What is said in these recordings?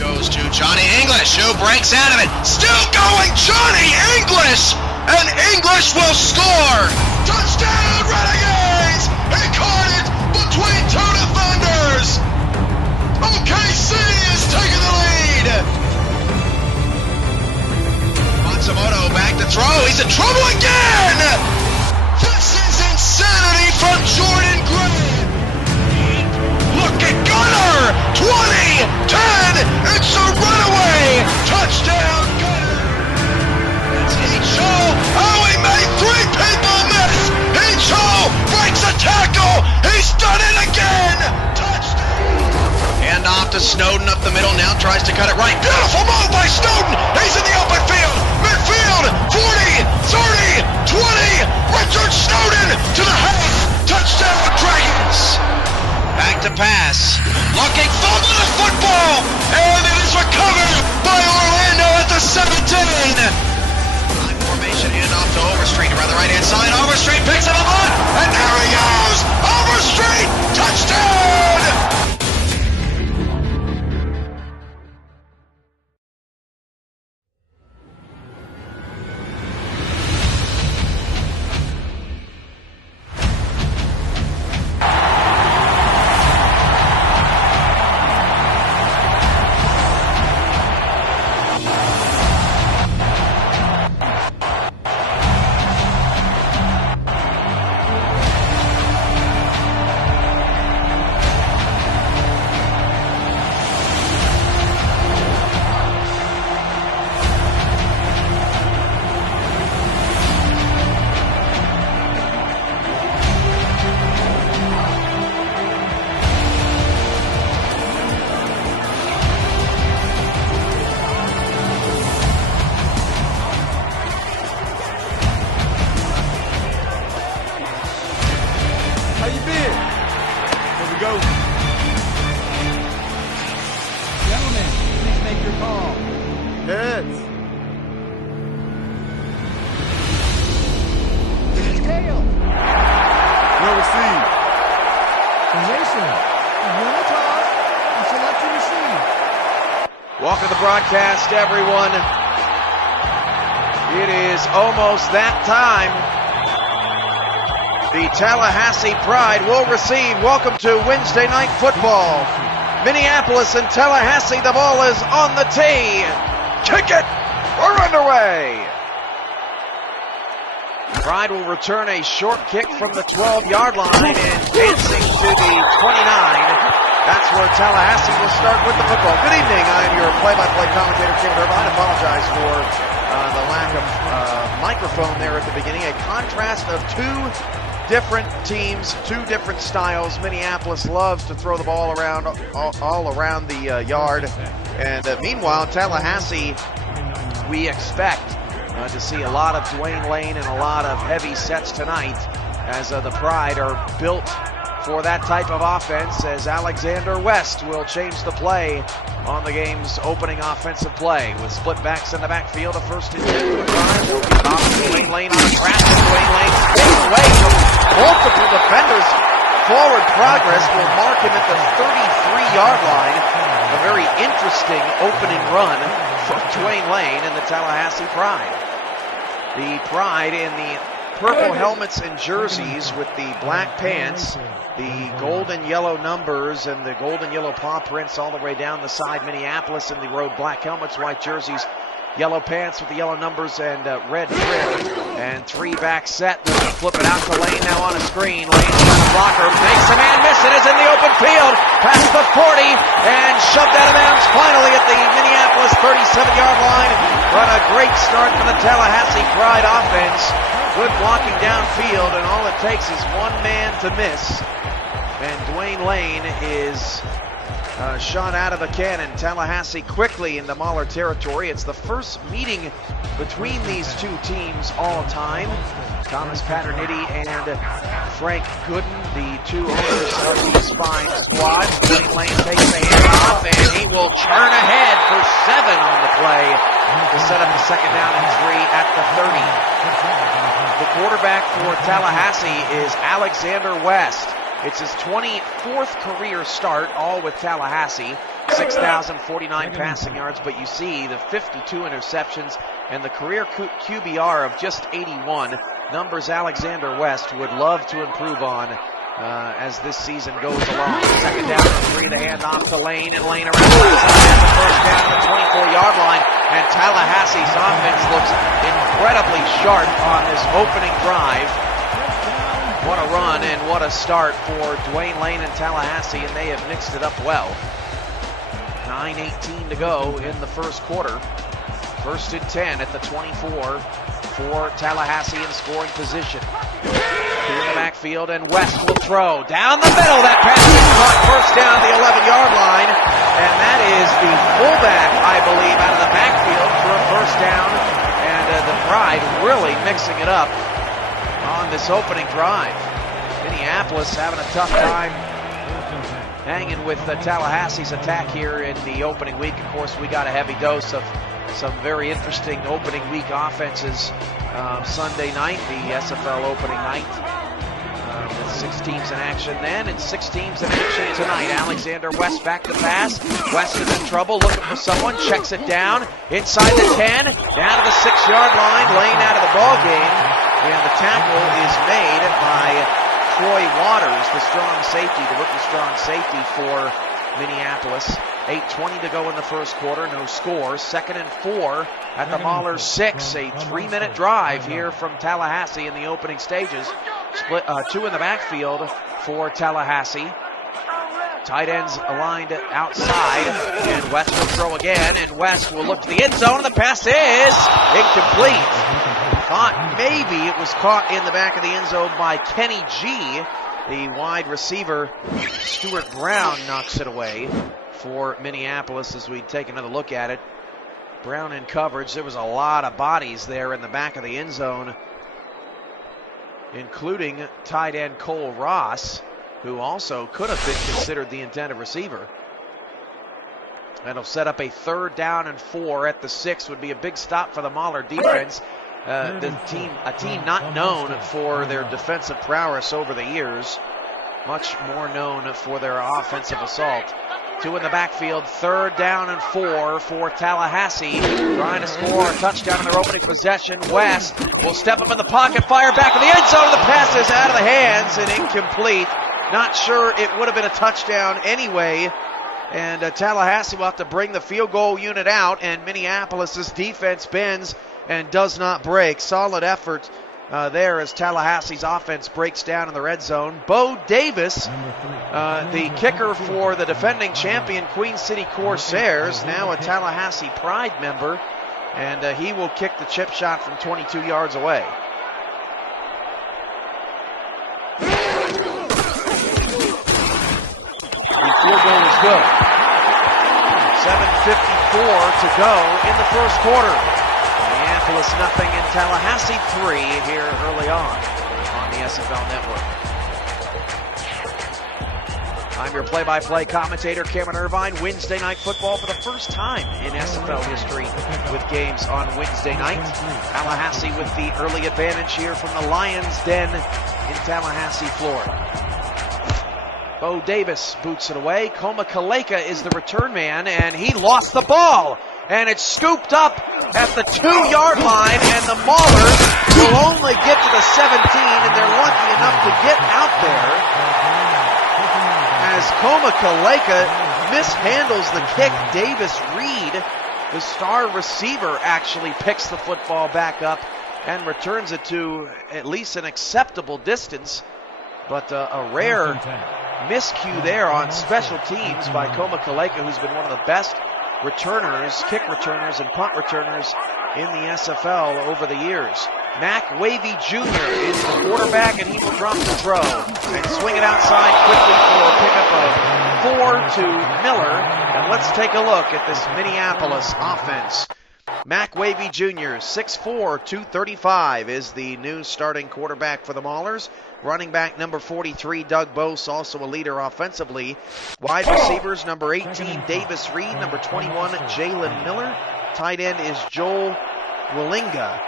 goes to Johnny English, who breaks out of it. Still going, Johnny English! And English will score! Touchdown, Renegades! He caught it between two defenders! OKC is taking the lead! Matsumoto back to throw. He's in trouble again! This is insanity from Jordan Gray! Look at Gunner! 20, 10, it's a runaway! Touchdown, Gunner! That's Icho! Oh, he made three people miss! Icho breaks a tackle! He's done it again! Touchdown! Hand off to Snowden up the middle, now tries to cut it right. Beautiful move by Snowden! He's in the open field! Midfield! 40, 30, 20! Richard Snowden to the half! Touchdown, Dragons! Back to pass. Looking fumble the football. And it is recovered by Orlando at the 17. Line formation handoff to Overstreet around the right-hand side. Overstreet picks it up and there he goes. Overstreet. Touchdown. Gentlemen, please make your call. Heads. Tails. Will receive. Position. Unit toss. And select to receive. Welcome to the broadcast, everyone. It is almost that time. The Tallahassee Pride will receive. Welcome to Wednesday Night Football. Minneapolis and Tallahassee, the ball is on the tee. Kick it. We're underway. Pride will return a short kick from the 12-yard line and dancing to the 29. That's where Tallahassee will start with the football. Good evening. I'm your play-by-play commentator, Kim Irvine. I apologize for the lack of microphone there at the beginning. A contrast of two different teams, two different styles. Minneapolis loves to throw the ball around all around the yard. And meanwhile, Tallahassee, we expect to see a lot of Dwayne Lane and a lot of heavy sets tonight as the Pride are built for that type of offense, as Alexander West will change the play on the game's opening offensive play with split backs in the backfield. A first and 10 for the Pride. They'll get off Dwayne Lane on a track, and Dwayne Lane takes away from multiple defenders. Forward progress will mark him at the 33-yard line. A very interesting opening run from Dwayne Lane and the Tallahassee Pride. The Pride in the purple helmets and jerseys with the black pants, the gold and yellow numbers and the gold and yellow paw prints all the way down the side. Minneapolis in the road, black helmets, white jerseys, yellow pants with the yellow numbers and red trim. And three-back set. They'll flip it out to Lane now on a screen. Lane's got a blocker, makes a man miss it, is in the open field, past the 40, and shoved out of bounds finally at the Minneapolis 37-yard line. But a great start for the Tallahassee Pride offense. Good blocking downfield, and all it takes is one man to miss. And Dwayne Lane is shot out of a cannon. Tallahassee quickly into Mahler territory. It's the first meeting between these two teams all time. Thomas Paternitti and Frank Gooden, the two owners of the Spine squad. Dwayne Lane takes the handoff, and he will churn ahead for 7 on the play to set up a second down and 3 at the 30. The quarterback for Tallahassee is Alexander West. It's his 24th career start, all with Tallahassee. 6 6,049 passing yards, but you see the 52 interceptions and the career QBR of just 81, numbers Alexander West would love to improve on as this season goes along. Second down and 3, the handoff to Lane, and Lane around the side, the first down at the 24-yard line, and Tallahassee's offense looks incredibly sharp on this opening drive. What a run and what a start for Dwayne Lane and Tallahassee, and they have mixed it up well. 9:18 to go in the first quarter. First and 10 at the 24 for Tallahassee in scoring position. In the backfield, and West will throw down the middle. That pass is caught, first down the 11-yard line, and that is the fullback, I believe, out of the backfield for a first down. And the Pride really mixing it up on this opening drive. Minneapolis having a tough time hanging with Tallahassee's attack here in the opening week. Of course, we got a heavy dose of some very interesting opening week offenses Sunday night, the SFL opening night. With 6 teams in action then, and 6 teams in action tonight. Alexander West back to pass. West is in trouble, looking for someone, checks it down, inside the 10, down to the 6-yard line, Lane out of the ball game, and the tackle is made by Troy Waters, the strong safety, the rookie strong safety for Minneapolis. 8:20 to go in the first quarter, no score. Second and 4 at the Maulers 6. A 3-minute drive here from Tallahassee in the opening stages. Split 2 in the backfield for Tallahassee. Tight ends aligned outside, and West will throw again, and West will look to the end zone, and the pass is incomplete. Thought maybe it was caught in the back of the end zone by Kenny G. The wide receiver, Stuart Brown, knocks it away for Minneapolis as we take another look at it. Brown in coverage. There was a lot of bodies there in the back of the end zone, including tight end Cole Ross, who also could have been considered the intended receiver. That'll set up a 3rd down and 4 at the 6. Would be a big stop for the Mauler defense. A team not known for their defensive prowess over the years, much more known for their offensive assault. 2 in the backfield, 3rd down and 4 for Tallahassee, trying to score a touchdown in their opening possession. West will step up in the pocket, fire back in the end zone. The pass is out of the hands and incomplete. Not sure it would have been a touchdown anyway. And Tallahassee will have to bring the field goal unit out, and Minneapolis' defense bends and does not break. Solid effort there as Tallahassee's offense breaks down in the red zone. Bo Davis, the kicker for the defending champion Queen City Corsairs, now a Tallahassee Pride member, and he will kick the chip shot from 22 yards away. The field goal is good. 7:54 to go in the first quarter. Minneapolis nothing and Tallahassee 3 here early on the SFL Network. I'm your play-by-play commentator, Cameron Irvine. Wednesday night football for the first time in SFL history with games on Wednesday night. Tallahassee with the early advantage here from the Lions Den in Tallahassee, Florida. Bo Davis boots it away. Koma Kaleka is the return man, and he lost the ball. And it's scooped up at the 2-yard line, and the Maulers will only get to the 17, and they're lucky enough to get out there as Koma Kaleka mishandles the kick. Davis Reed, the star receiver, actually picks the football back up and returns it to at least an acceptable distance, but a rare miscue there on special teams by Koma Kaleka, who's been one of the best returners, kick returners, and punt returners in the SFL over the years. Mac Wavy Jr. is the quarterback, and he will drop the throw and swing it outside quickly for a pickup of 4 to Miller. And let's take a look at this Minneapolis offense. Mac Wavy Jr., 6'4", 235, is the new starting quarterback for the Maulers. Running back number 43, Doug Bose, also a leader offensively. Wide receivers, number 18, Davis Reed, number 21, Jalen Miller. Tight end is Joel Willinga,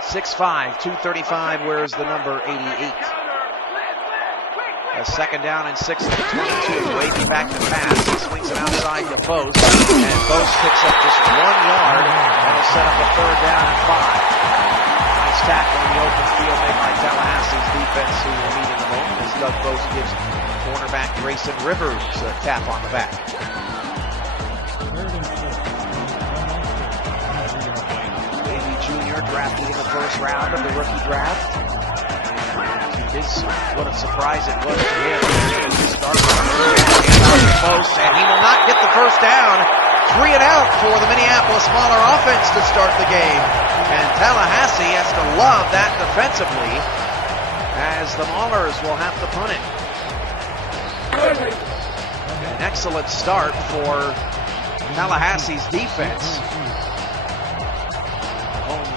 6'5", 235, wears the number 88. second down and 6 at the 22. Wavy back to pass. He swings it outside to Bose. And Bose picks up just 1 yard. That'll set up a third down and 5. Nice tackle in the open field made by Tallahassee's defense, who will meet in a moment as Doug Bose gives cornerback Grayson Rivers a tap on the back. Wavy Jr. drafted in the first round of the rookie draft. What a surprise it was to him. He started close, and he will not get the first down. 3 and out for the Minneapolis Smaller offense to start the game. And Tallahassee has to love that defensively, as the Maulers will have to punt it. An excellent start for Tallahassee's defense. Home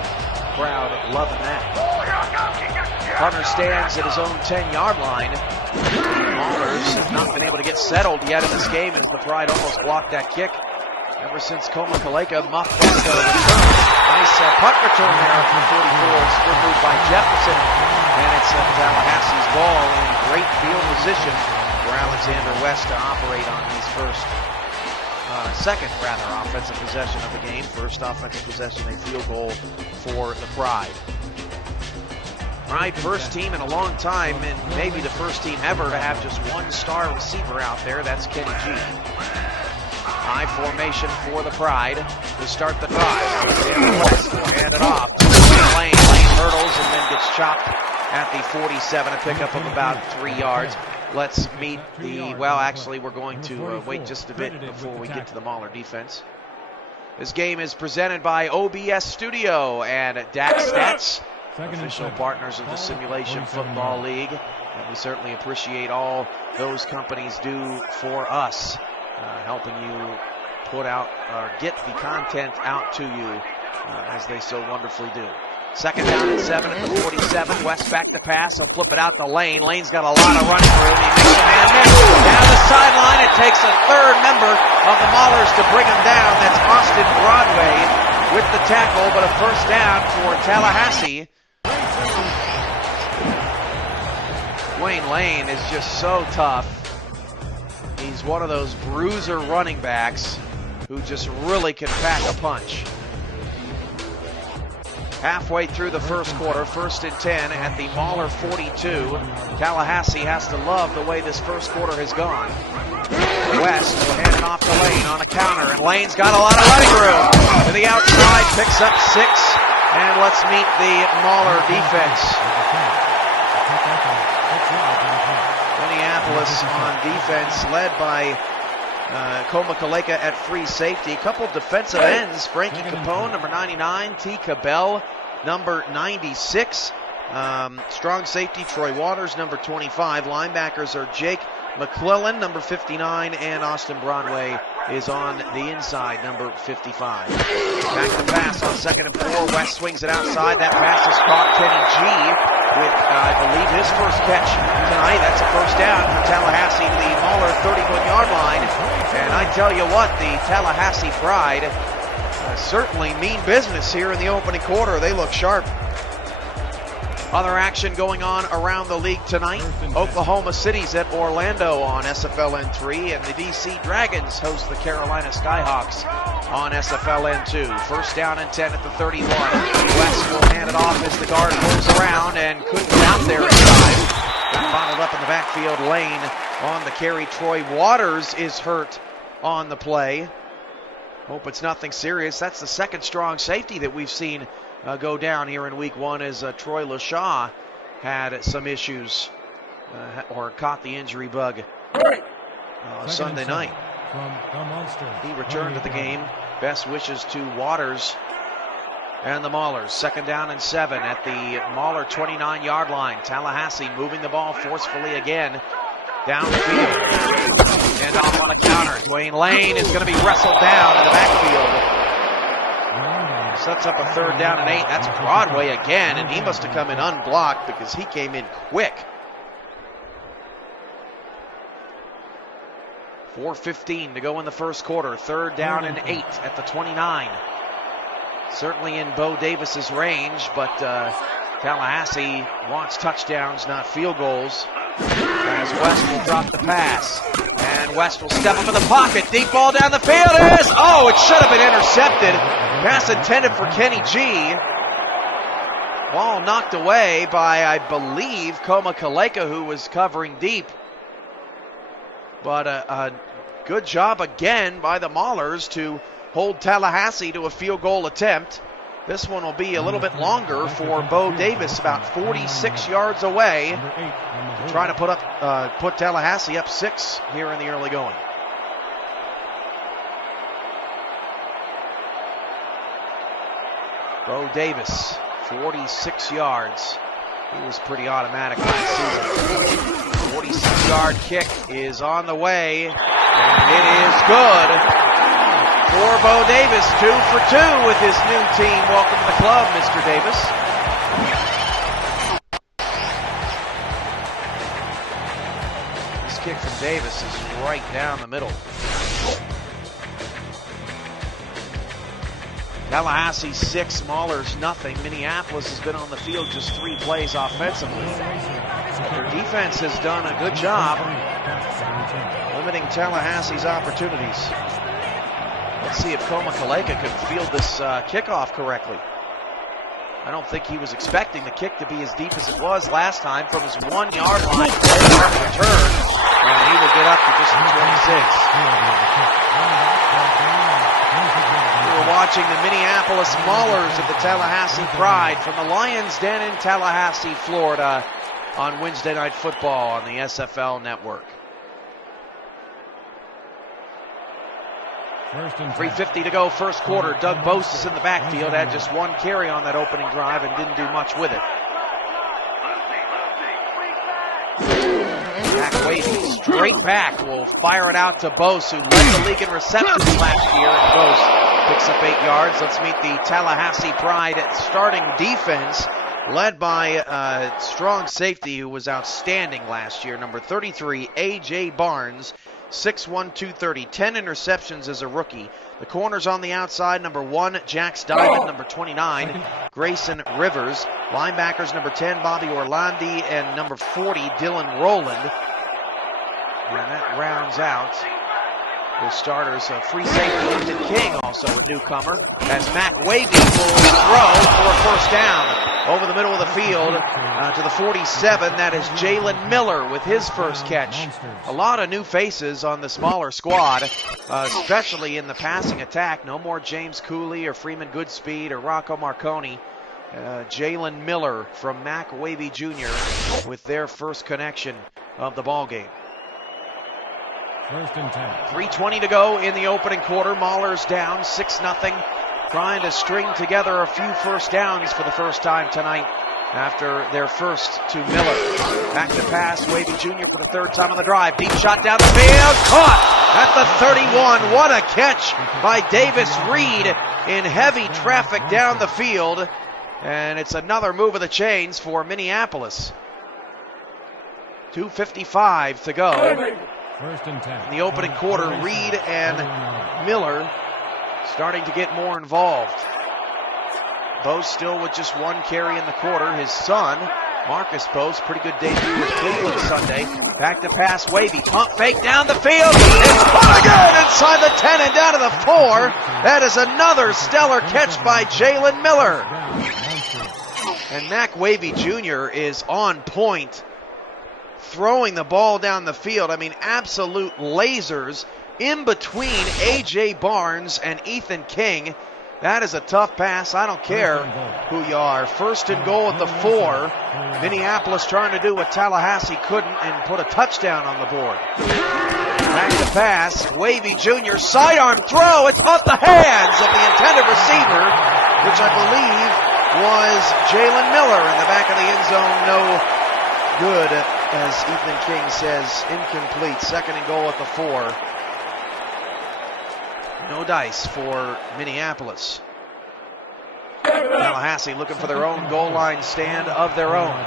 crowd loving that. Punter stands at his own 10-yard line. Maulers have not been able to get settled yet in this game as the Pride almost blocked that kick. Ever since Koma Kaleka muffed that return. Nice punt return there from 44. Good move by Jefferson. And it's Tallahassee's ball in great field position for Alexander West to operate on his second offensive possession of the game. First offensive possession, a field goal for the Pride. Pride first team in a long time, and maybe the first team ever to have just 1 star receiver out there. That's Kenny G. High formation for the Pride to start the drive. West will hand it off to Lane. Lane hurdles and then gets chopped at the 47, a pickup of about 3 yards. Let's meet the, well, actually, we're going to wait just a bit before we get to the Mauler defense. This game is presented by OBS Studio and DAX Stats, official partners of the Simulation Football League. And we certainly appreciate all those companies do for us, helping you put out or get the content out to you as they so wonderfully do. Second down and 7 at the 47. West back to pass. He'll flip it out to Lane. Lane's got a lot of running room. He makes a man miss. Down the sideline. It takes a third member of the Maulers to bring him down. That's Austin Broadway with the tackle, but a first down for Tallahassee. Wayne Lane is just so tough. He's one of those bruiser running backs who just really can pack a punch. Halfway through the first quarter, 1st and 10 at the Mauler 42. Tallahassee has to love the way this first quarter has gone. West will hand it off to Lane on a counter, and Lane's got a lot of running room. To the outside, picks up 6, and let's meet the Mauler defense. Minneapolis on defense, led by Koma Kaleka at free safety. A couple defensive ends. Frankie Capone, number 99. T. Cabell, number 96. Strong safety, Troy Waters, number 25. Linebackers are Jake McClellan, number 59. And Austin Broadway is on the inside, number 55. Back to pass on 2nd and 4. West swings it outside. That pass is caught. Kenny G with, I believe, his first catch tonight. That's a first down for Tallahassee to the Mauler 31-yard line. And I tell you what, the Tallahassee Pride certainly mean business here in the opening quarter. They look sharp. Other action going on around the league tonight. Oklahoma City's at Orlando on SFLN3, and the DC Dragons host the Carolina Skyhawks on SFLN2. First down and 10 at the 31. West will hand it off as the guard pulls around and couldn't get out there in time. Got bottled up in the backfield. Lane on the carry. Troy Waters is hurt on the play. Hope it's nothing serious. That's the second strong safety that we've seen go down here in week 1, as Troy LaShaw had some issues or caught the injury bug Sunday night. He returned to the game. Best wishes to Waters and the Maulers. Second down and 7 at the Mauler 29-yard line. Tallahassee moving the ball forcefully again downfield. And off on a counter. Dwayne Lane is going to be wrestled down in the backfield. Sets up a third down and 8. That's Broadway again, and he must have come in unblocked because he came in quick. 4:15 to go in the first quarter. Third down and 8 at the 29. Certainly in Bo Davis's range, but Tallahassee wants touchdowns, not field goals. As West will drop the pass. And West will step up in the pocket. Deep ball down the field is, oh, it should have been intercepted. Pass intended for Kenny G. Ball knocked away by, I believe, Koma Kaleka, who was covering deep. But a good job again by the Maulers to hold Tallahassee to a field goal attempt. This one will be a little bit longer for Bo Davis, about 46 yards away, to try to put Tallahassee up 6 here in the early going. Bo Davis, 46 yards. He was pretty automatic last season. 46-yard kick is on the way, and it is good for Bo Davis. 2 for 2 with his new team. Welcome to the club, Mr. Davis. This kick from Davis is right down the middle. Tallahassee 6, Maulers nothing. Minneapolis has been on the field just 3 plays offensively. Their defense has done a good job limiting Tallahassee's opportunities. Let's see if Koma Kaleka could field this kickoff correctly. I don't think he was expecting the kick to be as deep as it was last time from his 1-yard line. Return, and he will get up to just the 26. We're watching the Minneapolis Maulers at the Tallahassee Pride from the Lions Den in Tallahassee, Florida, on Wednesday Night Football on the SFL Network. 3:50 to go, first quarter. Doug Bose is in the backfield, had just 1 carry on that opening drive and didn't do much with it. Mac Wavy, straight back, will fire it out to Bose, who led the league in receptions last year. Bose picks up 8 yards. Let's meet the Tallahassee Pride starting defense, led by strong safety who was outstanding last year, number 33, A.J. Barnes, 6'1", 230, 10 interceptions as a rookie. The corners on the outside, number 1, Jax Diamond, number 29, Grayson Rivers. Linebackers, number 10, Bobby Orlandi, and number 40, Dylan Rowland. And that rounds out the starters. Free safety, Ethan King, also a newcomer, as Mac Wavy will throw for a first down over the middle of the field to the 47. That is Jalen Miller with his first catch. A lot of new faces on the smaller squad, especially in the passing attack. No more James Cooley or Freeman Goodspeed or Rocco Marconi. Jalen Miller from Mac Wavy Jr. with their first connection of the ball game. 1st and 10. 3:20 to go in the opening quarter. Maulers down 6-0, trying to string together a few first downs for the first time tonight after their first to Miller. Back to pass, Wavy Jr. for the 3rd time on the drive. Deep shot down the field, caught at the 31. What a catch by Davis Reed in heavy traffic down the field. And it's another move of the chains for Minneapolis. 2:55 to go. 1st and 10. In the opening quarter, Reed and Miller starting to get more involved. Bose still with just 1 carry in the quarter. His son, Marcus Bose, pretty good debut with Cleveland Sunday. Back to pass, Wavy, pump fake down the field. It's caught again inside the 10 and down to the 4. That is another stellar catch by Jalen Miller. And Mac Wavy Jr. is on point, throwing the ball down the field. I mean, absolute lasers in between A.J. Barnes and Ethan King. That is a tough pass. I don't care who you are. 1st and goal at the 4. Minneapolis trying to do what Tallahassee couldn't and put a touchdown on the board. Back to pass. Wavy Jr. sidearm throw. It's off the hands of the intended receiver, which I believe was Jalen Miller in the back of the end zone. No good, as Ethan King says, incomplete. 2nd and goal at the 4. No dice for Minneapolis. Tallahassee looking for their own goal line stand of their own.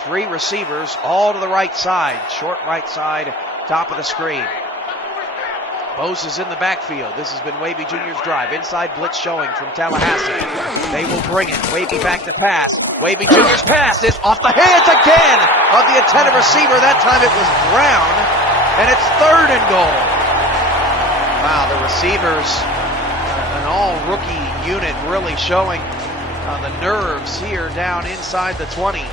3 receivers, all to the right side. Short right side, top of the screen. Moses in the backfield. This has been Wavy Jr.'s drive. Inside blitz showing from Tallahassee. They will bring it. Wavy back to pass. Wavy Jr.'s pass is off the hands again of the intended receiver. That time it was Brown, and it's 3rd and goal. Wow, the receivers, an all-rookie unit, really showing the nerves here down inside the 20.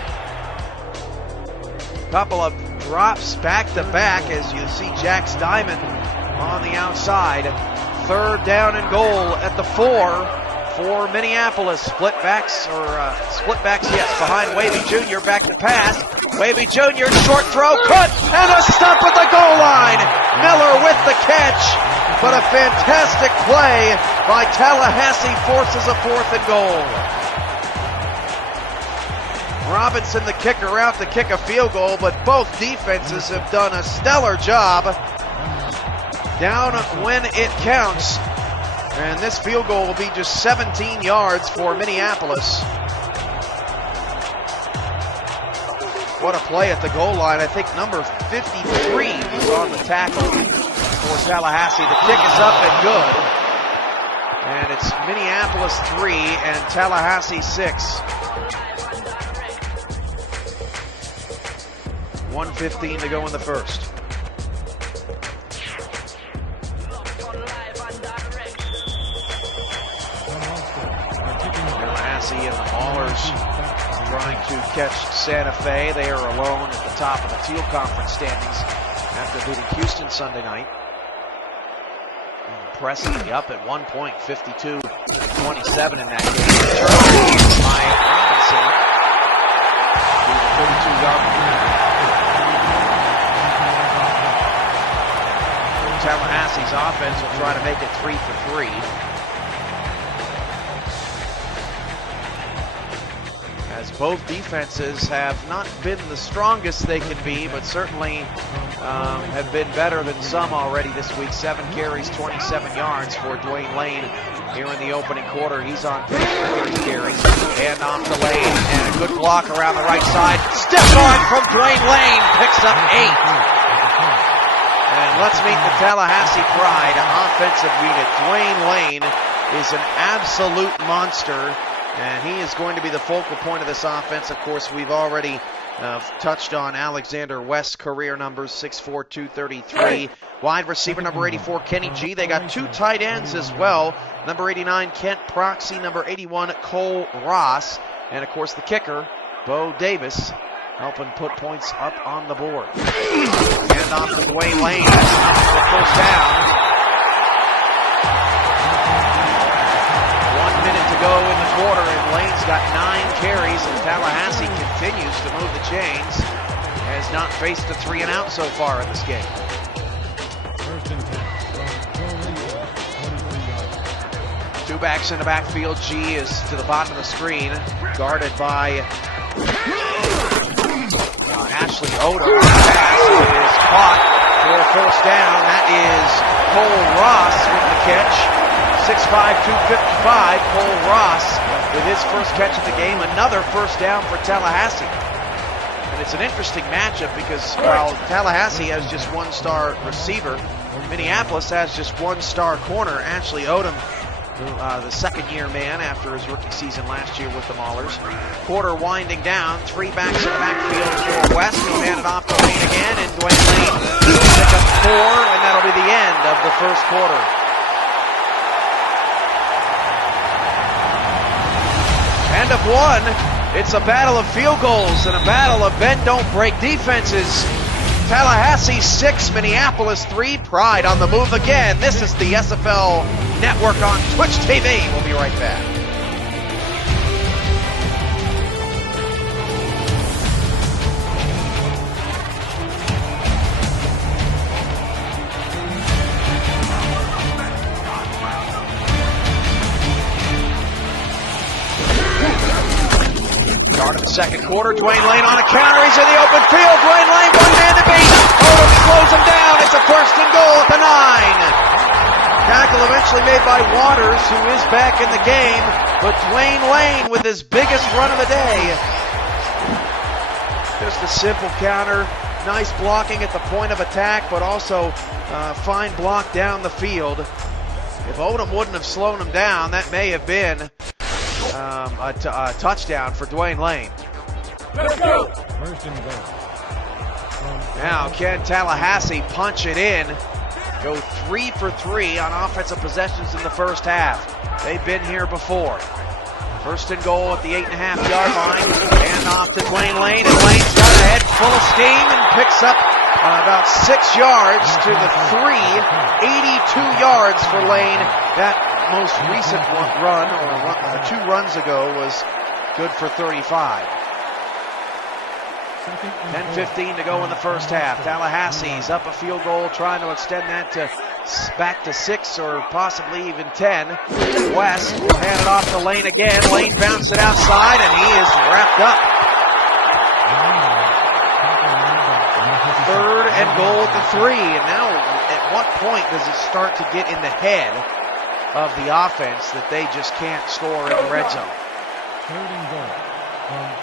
Couple of drops back to back as you see Jax Diamond on the outside. 3rd down and goal at the 4 for Minneapolis. Splitbacks, yes, behind Wavy Jr. Back to pass. Wavy Jr. short throw, cut, and a stop at the goal line. Miller with the catch, but a fantastic play by Tallahassee forces a 4th and goal. Robinson, the kicker, out to kick a field goal, but both defenses have done a stellar job down when it counts. And this field goal will be just 17 yards for Minneapolis. What a play at the goal line. I think number 53 was on the tackle for Tallahassee. The kick is up and good. And it's Minneapolis 3 and Tallahassee 6. 1:15 to go in the first. Tallahassee and the Maulers trying to catch Santa Fe. They are alone at the top of the Teal Conference standings after beating Houston Sunday night. Impressively up at one point, 52-27 in that game. By Robinson to the 32-yard line. Tallahassee's offense will try to make it 3 for 3. As both defenses have not been the strongest they can be, but certainly have been better than some already this week. 7 carries, 27 yards for Dwayne Lane here in the opening quarter. He's on pace for 30 carries. Hand off to Lane, and a good block around the right side. Step on from Dwayne Lane, picks up 8. And let's meet the Tallahassee Pride offensive unit. Dwayne Lane is an absolute monster, and he is going to be the focal point of this offense. Of course, we've already touched on Alexander West's career numbers, 6'4", 233. Wide receiver number 84, Kenny G. They got 2 tight ends as well. Number 89, Kent Proxy. Number 81, Cole Ross. And, of course, the kicker, Bo Davis, helping put points up on the board. Hand off to Dwayne Lane. That's enough for the first down. 1 minute to go in the quarter, and Lane's got 9 carries, and Tallahassee continues to move the chains. Has not faced a 3-and-out so far in this game. Two backs in the backfield. G is to the bottom of the screen, guarded by Ashley Odom. Pass is caught for a first down. That is Cole Ross with the catch. 6'5", 255. Cole Ross with his first catch of the game. Another first down for Tallahassee. And it's an interesting matchup because while Tallahassee has just 1 star receiver, Minneapolis has just 1 star corner. Ashley Odom, the second-year man after his rookie season last year with the Maulers. Quarter winding down, 3 backs in the backfield for West. He'll hand it off to Lane again, and Dwayne Lane will pick up 4, and that'll be the end of the first quarter. End of 1. It's a battle of field goals and a battle of bend-don't-break defenses. Tallahassee 6, Minneapolis 3. Pride on the move again. This is the SFL Network on Twitch TV. We'll be right back. Start of the second quarter. Dwayne Lane on a counter. He's in the open field. Dwayne Lane, one man to beat. Odom slows him down. It's a first and goal at the 9. Tackle eventually made by Waters, who is back in the game. But Dwayne Lane with his biggest run of the day. Just a simple counter. nice blocking at the point of attack, but also fine block down the field. If Odom wouldn't have slowed him down, that may have been a touchdown for Dwayne Lane. Let's go. First and goal. Now can Tallahassee punch it in? Go 3 for 3 on offensive possessions in the first half. They've been here before. First and goal at the 8.5-yard line. Hand off to Dwayne Lane, and Lane's got a head full of steam and picks up about 6 yards to the 3. 82 yards for Lane. That most recent run, or 2 runs ago, was good for 35. 10:15 to go in the first half. Tallahassee's up a field goal, trying to extend that to back to 6 or possibly even 10. West will hand it off to Lane again. Lane bounced it outside, and he is wrapped up. 3rd and goal at the 3. And now, at what point does it start to get in the head of the offense that they just can't score in the red zone? 3rd and goal.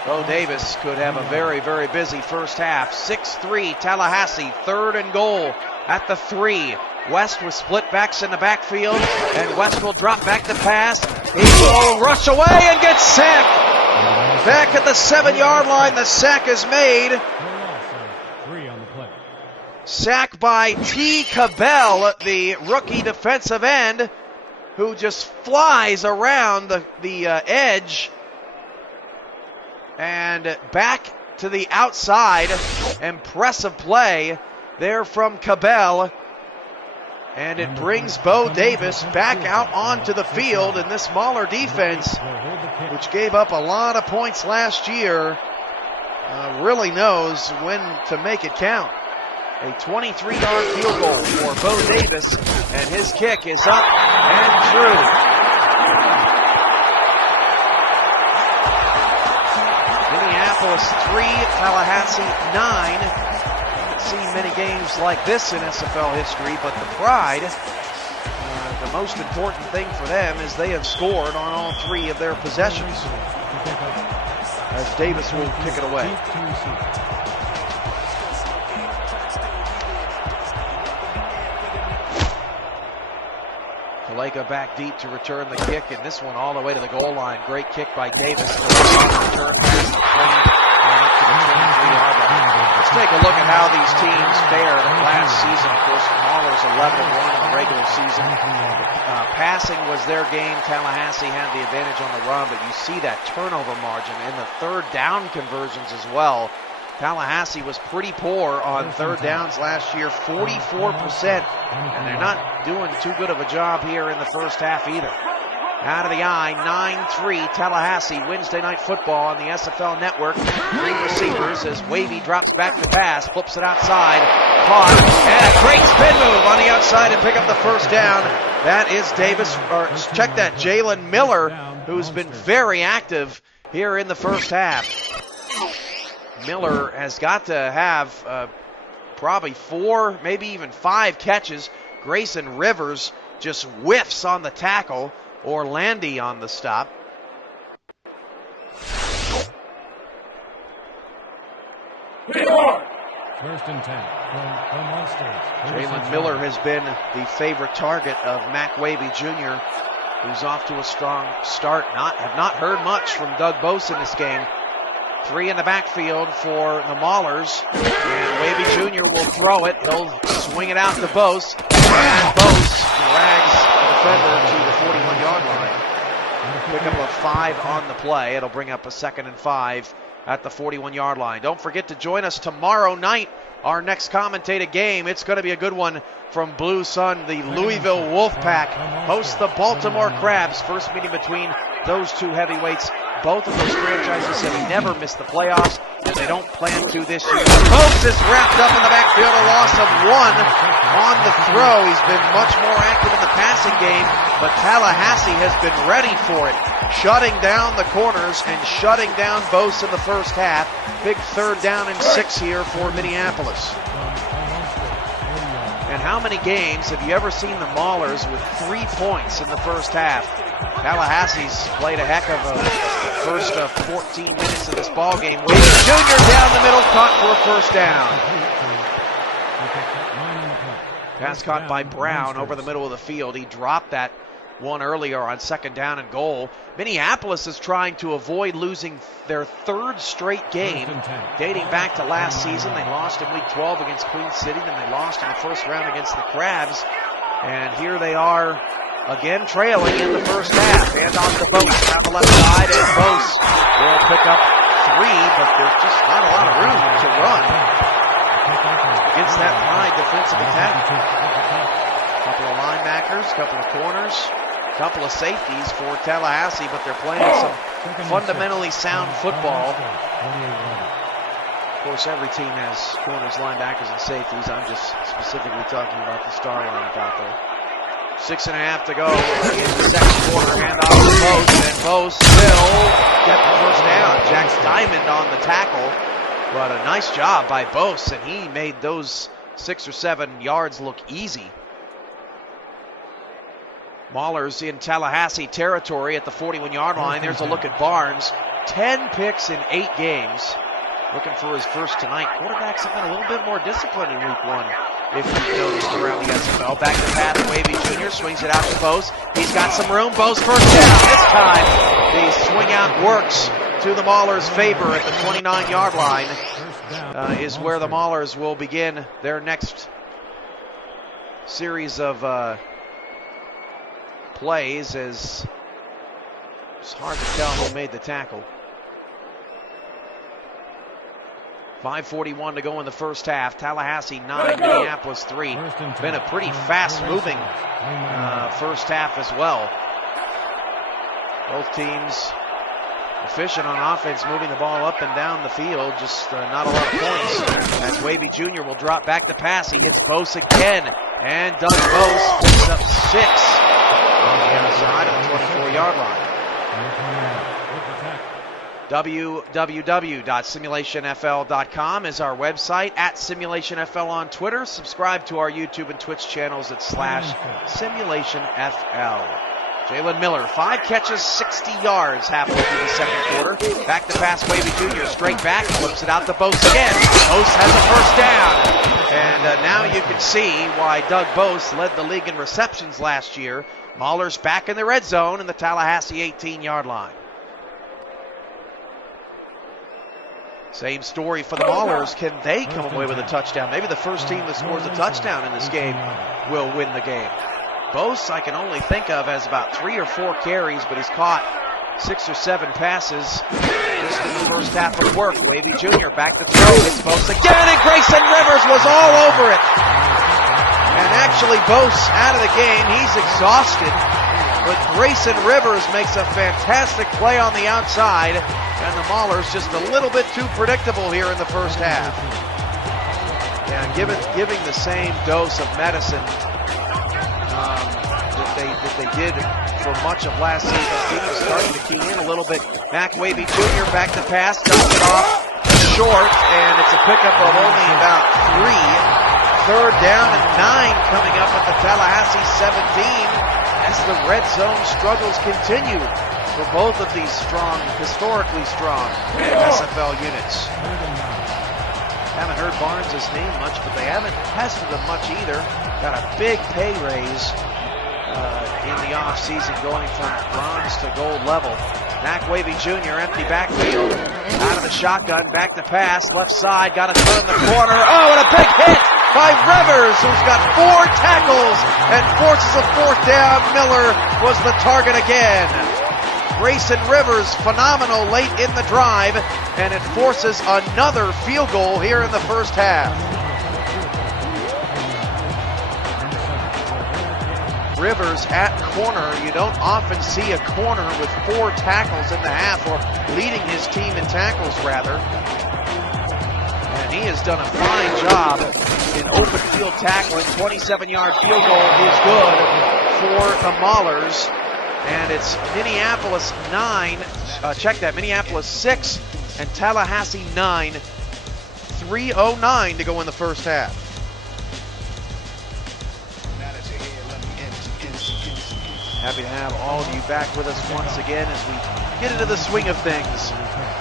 Bo Davis could have a very, very busy first half. 6-3 Tallahassee, 3rd and goal at the 3. West with split backs in the backfield, and West will drop back to pass. He will rush away and get sacked. Back at the 7-yard line, the sack is made. 3 on the play. Sack by T. Cabell, the rookie defensive end, who just flies around the edge and back to the outside. Impressive play there from Cabell. And it brings Bo Davis back out onto the field, and this Mahler defense, which gave up a lot of points last year, really knows when to make it count. A 23-yard field goal for Bo Davis, and his kick is up and through. Minneapolis 3, Tallahassee 9. Haven't seen many games like this in SFL history, but the Pride, the most important thing for them is they have scored on all 3 of their possessions. As Davis will kick it away. Kaleka back deep to return the kick, and this one all the way to the goal line. Great kick by Davis. Return pass to 20 and up to the 23-yard line. Let's take a look at how these teams fared last season. Of course, Mahler's 11-1 in the regular season. Passing was their game. Tallahassee had the advantage on the run, but you see that turnover margin in the 3rd down conversions as well. Tallahassee was pretty poor on 3rd downs last year, 44%, and they're not doing too good of a job here in the first half either. Out of the eye, 9-3 Tallahassee, Wednesday Night Football on the SFL Network. 3 receivers as Wavy drops back to pass, flips it outside, caught, and a great spin move on the outside to pick up the first down. That is Davis, or check that, Jalen Miller, who's been very active here in the first half. Miller has got to have probably 4, maybe even 5 catches. Grayson Rivers just whiffs on the tackle, or Landy on the stop. First and 10 from the Monsters. Jalen Miller has been the favorite target of Mac Wavy Jr., who's off to a strong start. Have not heard much from Doug Bose in this game. 3 in the backfield for the Maulers, and Wavy Jr. will throw it. He'll swing it out to Bose, and Bose drags the defender to the 41-yard line. Pick up a 5 on the play. It'll bring up a 2nd and 5 at the 41-yard line. Don't forget to join us tomorrow night, our next commentated game. It's going to be a good one from Blue Sun. The Louisville Wolfpack hosts the Baltimore Crabs. First meeting between those 2 heavyweights. Both of those franchises have never missed the playoffs, and they don't plan to this year. Bose is wrapped up in the backfield, a loss of 1 on the throw. He's been much more active in the passing game, but Tallahassee has been ready for it, shutting down the corners and shutting down Bose in the first half. Big 3rd down and 6 here for Minneapolis. And how many games have you ever seen the Maulers with 3 points in the first half? Tallahassee's played a heck of a first 14 minutes of this ball game. Wavy Jr. down the middle, caught for a first down. He picked up 9 on the play. Pass First caught down, by the Brown Monsters. over the middle of the field. He dropped that one earlier on second down and goal. Minneapolis is trying to avoid losing their third straight game, First and 10. dating back to last season. They lost in week 12 against Queen City, then they lost in the first round against the Crabs. And here they are again trailing in the first half. Hand off to Bose down the left side, and Bose will pick up 3, but there's just not a lot of room to run against that high defensive attack. Couple of linebackers, couple of corners, couple of safeties for Tallahassee, but they're playing some fundamentally sound football. Of course, every team has corners, linebackers, and safeties. I'm just specifically talking about the star lineup out there. 6.5 to go in the second quarter. Hand off to Bose, and Bose will get the first down. Jack's Diamond on the tackle, but a nice job by Bose, and he made those 6 or 7 yards look easy. Maulers in Tallahassee territory at the 41-yard line. There's a look at Barnes. 10 picks in 8 games. Looking for his first tonight. Quarterbacks have been a little bit more disciplined in week 1, if you've noticed around the SFL. Back to pass, Wavy Jr. swings it out to Bose. He's got some room. Bose first down. This time, the swing out works to the Maulers' favor at the 29-yard line. Is where the Maulers will begin their next series of plays, as it's hard to tell who made the tackle. 5:41 to go in the first half. Tallahassee 9, Minneapolis 3. Been a pretty fast-moving first half as well. Both teams efficient on offense, moving the ball up and down the field, just not a lot of points. As Wavy Jr. will drop back to pass. He hits Bose again, and Doug Bose picks up 6 on the outside of the 24-yard line. www.simulationfl.com is our website. At SimulationFL on Twitter. Subscribe to our YouTube and Twitch channels at /SimulationFL. Jalen Miller, 5 catches, 60 yards halfway through the second quarter. Back to pass, Wavy Jr. straight back, flips it out to Bose again. Bose has a first down. And now you can see why Doug Bose led the league in receptions last year. Maulers back in the red zone in the Tallahassee 18-yard line. Same story for the Maulers. Can they come away with a touchdown? Maybe the first team that scores a touchdown in this game will win the game. Bose, I can only think of, has about 3 or 4 carries, but he's caught 6 or 7 passes just in the first half of work. Wavy Jr. back to throw. It's Bose again, and Grayson Rivers was all over it. And actually, Bose out of the game. He's exhausted. But Grayson Rivers makes a fantastic play on the outside. And the Maulers just a little bit too predictable here in the first half. Yeah, giving the same dose of medicine that they did for much of last season. Teams starting to key in a little bit. Mac Wavy Jr. back to pass, dumps it off short, and it's a pickup of only about 3. Third down and 9 coming up at the Tallahassee 17 as the red zone struggles continue for both of these strong, historically strong SFL units. Haven't heard Barnes' name much, but they haven't tested him much either. Got a big pay raise in the offseason, going from bronze to gold level. Mac Wavy Jr., empty backfield, out of the shotgun, back to pass, left side, got to turn the corner. Oh, and a big hit by Rivers, who's got 4 tackles and forces a 4th down. Miller was the target again. Grayson Rivers, phenomenal late in the drive, and it forces another field goal here in the first half. Rivers at corner. You don't often see a corner with 4 tackles in the half, or leading his team in tackles, rather. And he has done a fine job in open field tackling. 27-yard field goal is good for the Maulers. And it's Minneapolis 9, check that, Minneapolis 6 and Tallahassee 9. 3:09 to go in the first half. Happy to have all of you back with us once again as we get into the swing of things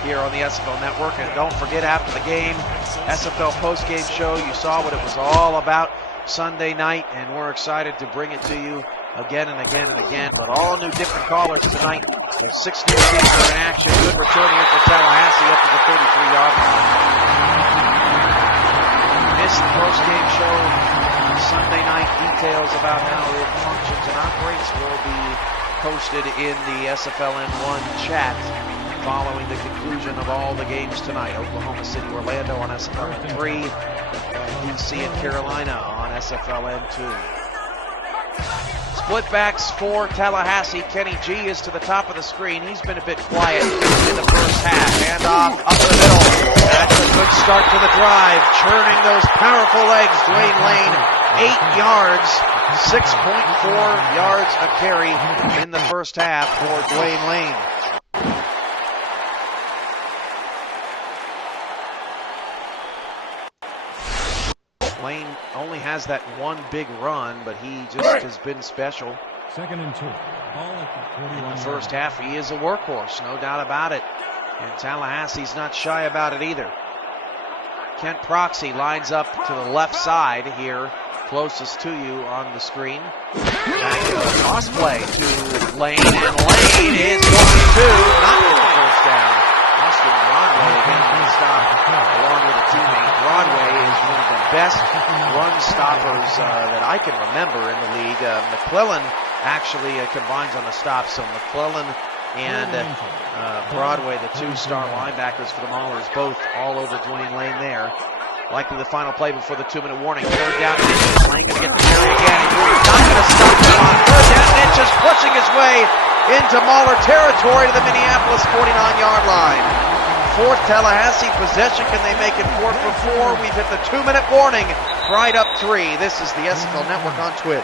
here on the SFL Network. And don't forget, after the game, SFL postgame show. You saw what it was all about Sunday night, and we're excited to bring it to you again and again and again. But all new different callers tonight. The 6 new teams are in action. Good return here for Tallahassee up to the 33-yard line. Missed the postgame show Sunday night. Details about how it functions and operates will be posted in the SFLN1 chat following the conclusion of all the games tonight. Oklahoma City, Orlando on SFLN3, DC and Carolina on SFLN2. Split backs for Tallahassee. Kenny G is to the top of the screen. He's been a bit quiet in the first half. Handoff up the middle. That's a good start to the drive. Churning those powerful legs. Dwayne Lane, 8 yards, 6.4 yards a carry in the first half for Dwayne Lane. Lane only has that one big run, but he just has been special. 2nd and 2. Ball at the 41. In the first half, he is a workhorse, no doubt about it. And Tallahassee's not shy about it either. Kent Proxy lines up to the left side here, closest to you on the screen. Cross play to Lane, and Lane is going to not get the first down. Austin Broadway again on the stop, along with a teammate. Broadway is one of the best run stoppers that I can remember in the league. McClellan actually combines on the stop, so McClellan and Broadway, the 2-star linebackers for the Maulers, both all over Dwayne Lane there. Likely the final play before the 2-minute warning. 3rd down, Inches. Lane going to get the carry again. He's not going to stop him on 3rd down. Inches pushing his way into Mauler territory to the Minneapolis 49-yard line. 4th Tallahassee possession. Can they make it 4 for 4? We've hit the 2-minute warning right up 3. This is the SFL Network on Twitch.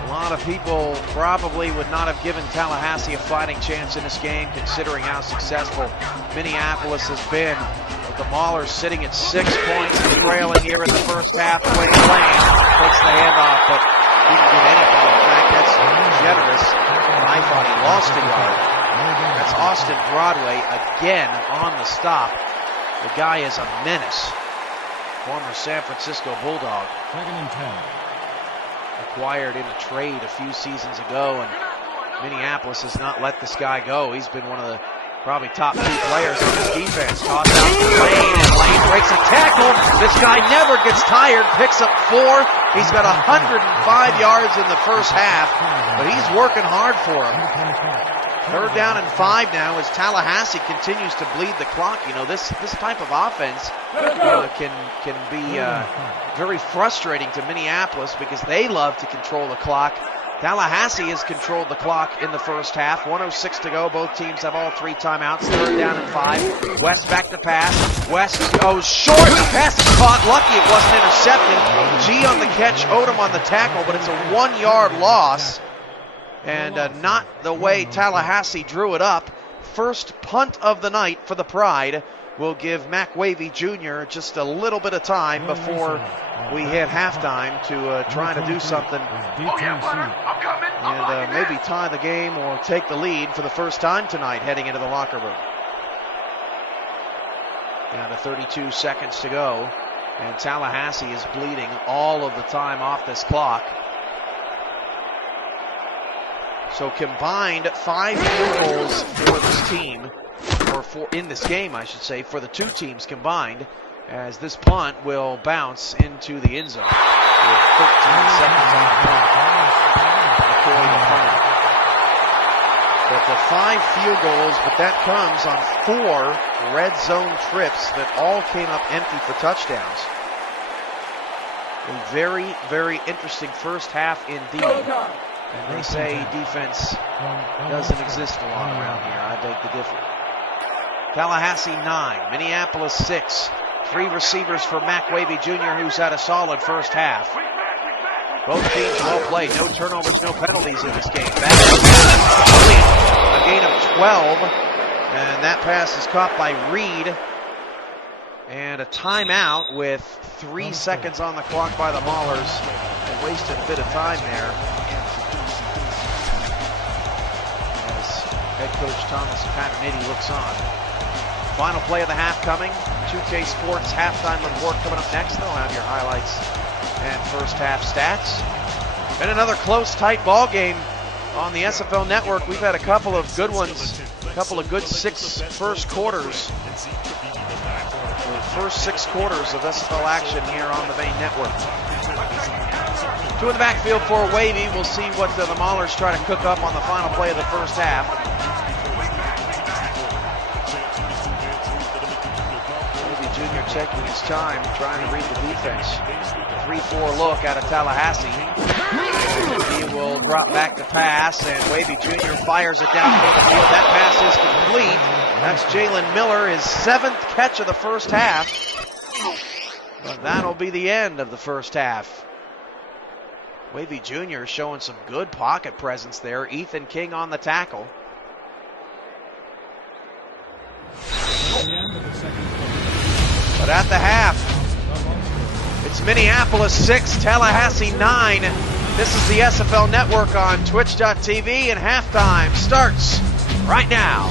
A lot of people probably would not have given Tallahassee a fighting chance in this game, considering how successful Minneapolis has been. With the Maulers sitting at 6 points and trailing here in the first half. Dwayne Lane takes the handoff, but he didn't get anything. In fact, that's generous. I thought he lost a yard. That's Austin Broadway again on the stop. The guy is a menace. Former San Francisco Bulldog. 2nd and 10. Acquired in a trade a few seasons ago, and Minneapolis has not let this guy go. He's been one of the probably top 2 players on this defense. Tossed out to Lane, and Lane breaks a tackle. This guy never gets tired, picks up 4. He's got 105 yards in the first half, but he's working hard for him. 3rd down and 5 now as Tallahassee continues to bleed the clock. You know, this type of offense can be very frustrating to Minneapolis because they love to control the clock. Tallahassee has controlled the clock in the first half. 1:06 to go. Both teams have all 3 timeouts. 3rd down and 5. West back to pass. West goes short. The pass is caught. Lucky it wasn't intercepted. G on the catch. Odom on the tackle, but it's a 1-yard loss. And not the way Tallahassee drew it up. First punt of the night for the Pride will give Mac Wavy Jr. just a little bit of time before we hit halftime to try to do something and maybe tie the game or take the lead for the first time tonight heading into the locker room. Down to 32 seconds to go, and Tallahassee is bleeding all of the time off this clock. So combined 5 field goals for this team, or in this game, I should say, for the 2 teams combined, as this punt will bounce into the end zone with 13 seconds on the clock before the punt. But the 5 field goals, but that comes on 4 red zone trips that all came up empty for touchdowns. A very, very interesting first half indeed. And they say defense doesn't exist a lot around here. I beg to differ. Tallahassee 9, Minneapolis 6. 3 receivers for Mac Wavy Jr., who's had a solid first half. Both teams well played. No turnovers, no penalties in this game. Back a gain of 12. And that pass is caught by Reed. And a timeout with 3 seconds on the clock by the Maulers. They wasted a bit of time there. As head coach Thomas Pataniti looks on. Final play of the half coming. 2K Sports halftime report coming up next. They'll have your highlights and first half stats. And another close, tight ball game on the SFL Network. We've had a couple of good ones, a couple of good first quarters. The first 6 quarters of SFL action here on the main network. 2 in the backfield for Wavy. We'll see what the Maulers try to cook up on the final play of the first half. Wavy Jr. taking his time, trying to read the defense. 3-4 look out of Tallahassee. He will drop back to pass, and Wavy Jr. fires it down the field. That pass is complete. That's Jalen Miller, his 7th catch of the first half. But that'll be the end of the first half. Wavy Jr. showing some good pocket presence there. Ethan King on the tackle. But at the half, it's Minneapolis 6, Tallahassee 9. This is the SFL Network on Twitch.tv, and halftime starts right now.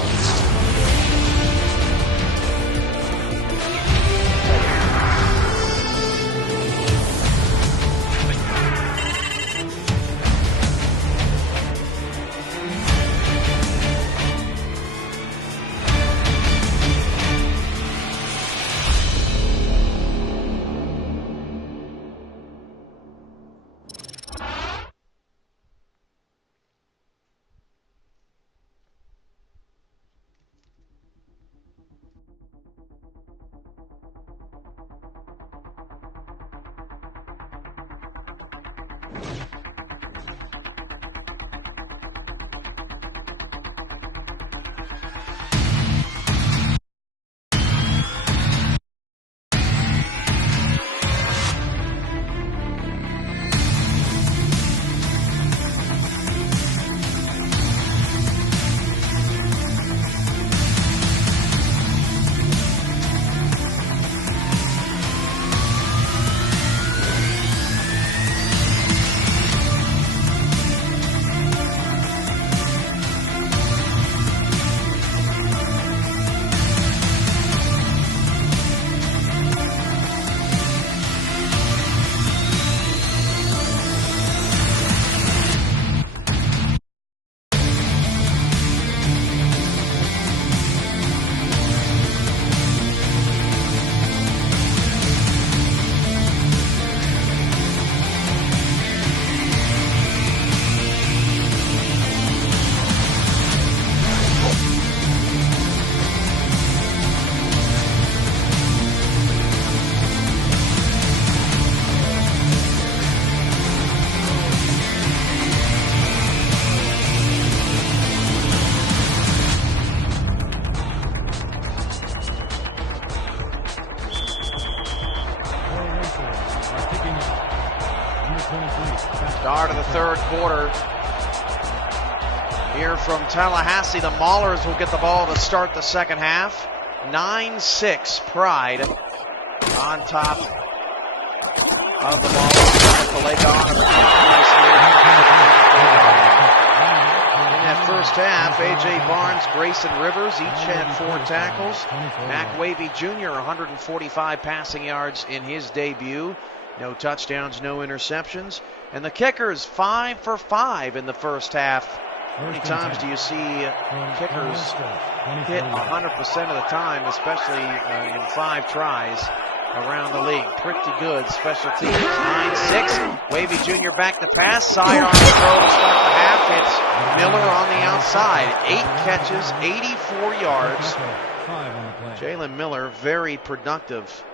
Start of the third quarter. Here from Tallahassee, the Maulers will get the ball to start the second half. 9-6 Pride on top of the Maulers. The leg on. In that first half, A.J. Barnes, Grayson Rivers each had 4 tackles. Mac Wavy Jr., 145 passing yards in his debut. No touchdowns, no interceptions. And the kickers 5 for 5 in the first half. How many times do you see kickers hit 100% of the time, especially in 5 tries around the league? Pretty good special teams. 9-6. Wavy Jr. back to pass. Side on the throw to start the half. It's Miller on the outside. 8 catches, 84 yards. Jalen Miller, very productive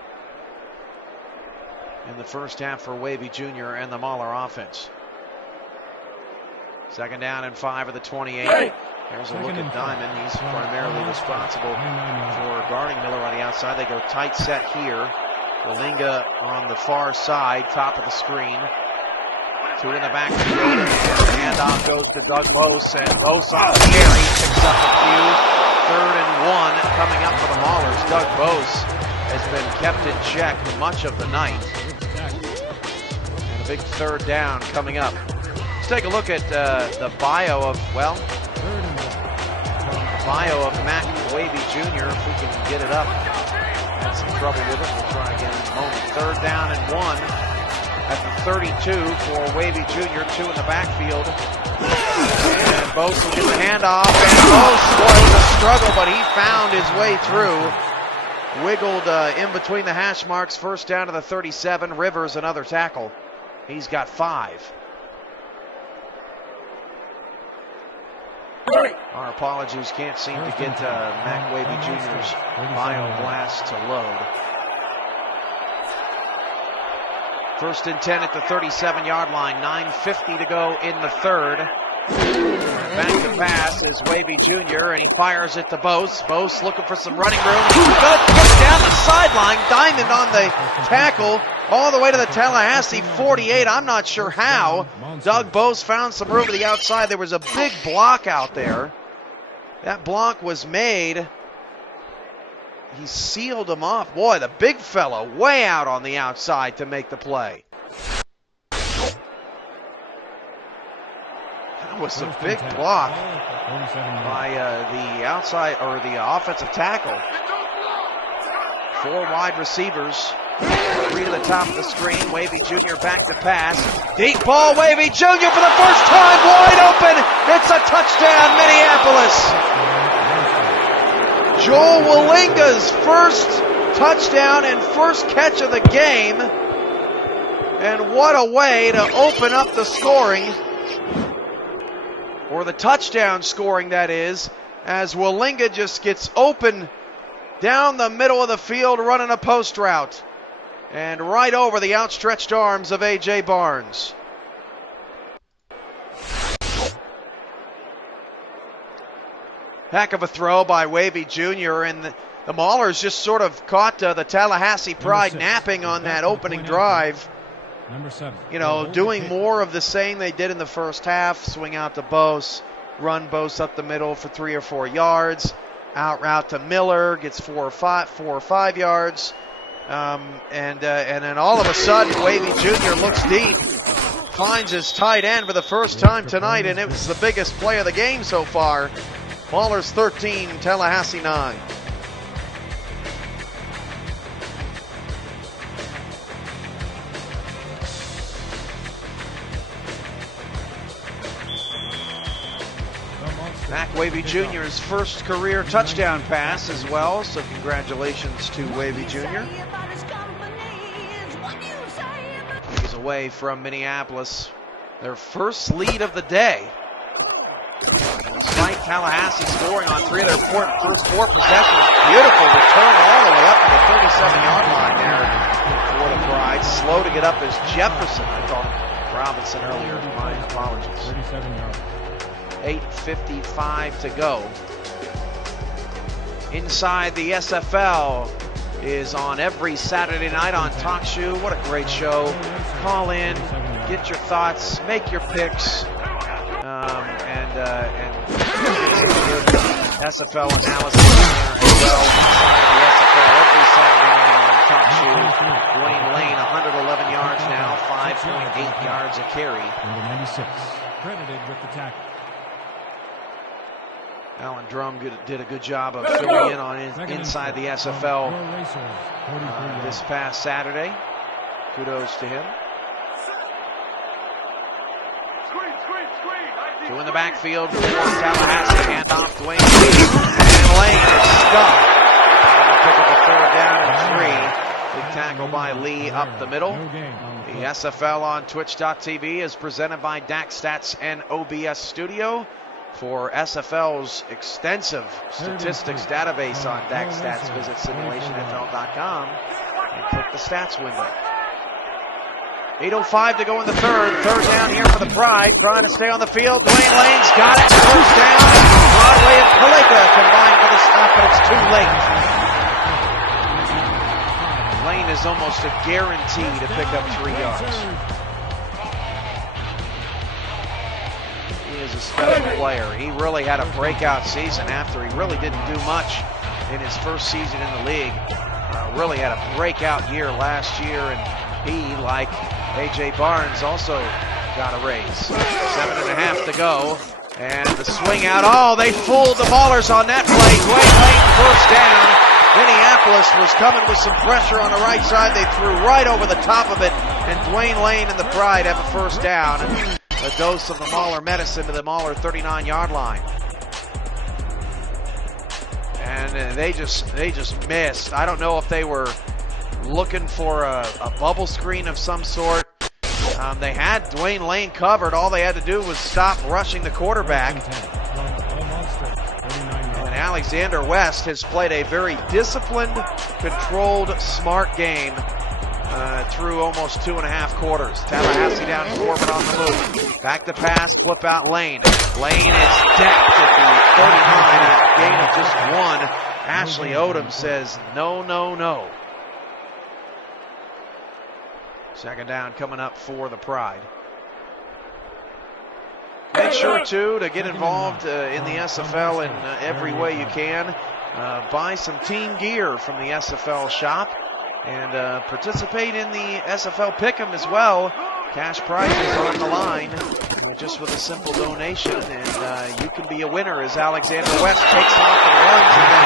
in the first half for Wavy Jr. and the Mauler offense. Second down and 5 of the 28. There's a look at Diamond. He's primarily responsible for guarding Miller on the outside. They go tight set here. Walinga on the far side, top of the screen. 2 in the backfield. Handoff goes to Doug Bose, and Bose on the carry picks up a few. 3rd and 1 coming up for the Maulers. Doug Bose has been kept in check much of the night. And a big third down coming up. Let's take a look at the bio of, well, the bio of Mac Wavy Jr. If we can get it up. Had some trouble with it. We'll try again in a moment. Third down and 1 at the 32 for Wavy Jr. 2 in the backfield. And Bose will get the handoff. And Bose, boy, it was a struggle, but he found his way through. Wiggled in between the hash marks. First down to the 37. Rivers, another tackle. He's got 5. Our apologies, can't seem to get Mac Wavy Jr.'s bio blast to load. First and 10 at the 37-yard line. 9:50 to go in the third. Back to pass is Wavy Jr. and he fires it to Bose. Bose looking for some running room. He's going to get down the sideline. Diamond on the tackle all the way to the Tallahassee 48. I'm not sure how. Doug Bose found some room to the outside. There was a big block out there. That block was made. He sealed him off. Boy, the big fella way out on the outside to make the play. That was a big block by the outside or the offensive tackle. 4 wide receivers. 3 to the top of the screen. Wavy Jr. back to pass. Deep ball, Wavy Jr. for the first time, wide open. It's a touchdown, Minneapolis. Joel Willinga's first touchdown and first catch of the game. And what a way to open up the scoring. Or the touchdown scoring, that is, as Willinga just gets open down the middle of the field running a post route. And right over the outstretched arms of A.J. Barnes. Heck of a throw by Wavy Jr. And the Maulers just sort of caught the Tallahassee pride napping on that opening drive. Number 7. You know, doing more of the same they did in the first half. Swing out to Bose, run Bose up the middle for 3 or 4 yards. Out route to Miller, gets 4 or 5 yards. And then all of a sudden, Wavy Jr. looks deep, finds his tight end for the first time tonight, and it was the biggest play of the game so far. Maulers 13, Tallahassee 9. Mac Wavy Jr.'s first career touchdown pass as well, so congratulations to Wavy Jr. He's away from Minneapolis, their first lead of the day. Despite Tallahassee scoring on 3 of their first 4 possessions, beautiful return all the way up to the 37-yard line there for the Pride. Slow to get up is Jefferson. I thought Robinson earlier. My apologies. 37 yards. 8:55 to go. Inside the SFL is on every Saturday night on TalkShoe. What a great show. Call in, get your thoughts, make your picks, and get some good SFL analysis in there as well. Inside the SFL every Saturday night on TalkShoe. Dwayne Lane, 111 yards now, 5.8 yards a carry. Number 96, credited with the tackle. Alan Drum did a good job of filling in on inside the SFL this past Saturday. Kudos to him. 2 in the backfield for Tallahassee. Handoff Dwayne Lee. And Lane is stuck. Pick up a 3rd down and 3. Big tackle by Lee up the middle. The SFL on Twitch.tv is presented by DAC Stats and OBS Studio. For SFL's extensive statistics database on DAC Stats, visit simulationfl.com and click the stats window. 8:05 to go in the third. 3rd down here for the Pride. Trying to stay on the field. Dwayne Lane's got it. 1st down. Broadway and Kaleka combined for the stop, but it's too late. Lane is almost a guarantee to pick up 3 yards. He is a special player. He really had a breakout season after he really didn't do much in his first season in the league. really had a breakout year last year, and he, like A.J. Barnes, also got a raise. 7.5 to go, and the swing out. Oh, they fooled the Maulers on that play. Dwayne Lane first down. Minneapolis was coming with some pressure on the right side. They threw right over the top of it, and Dwayne Lane and the Pride have a first down. A dose of the Mauler medicine to the Mauler 39-yard line. And they just missed. I don't know if they were looking for a bubble screen of some sort. They had Dwayne Lane covered. All they had to do was stop rushing the quarterback. And Alexander West has played a very disciplined, controlled, smart game through almost 2.5 quarters. Tallahassee down 4, but on the move. Back to pass, flip out Lane. Lane is decked at the 39, and a gain of just 1. Ashley Odom says no, no, no. Second down coming up for the Pride. Make sure, too, to get involved in the SFL in every way you can. Buy some team gear from the SFL shop and participate in the SFL Pick'em as well. Cash prizes on the line just with a simple donation, and you can be a winner as Alexander West takes off and runs and then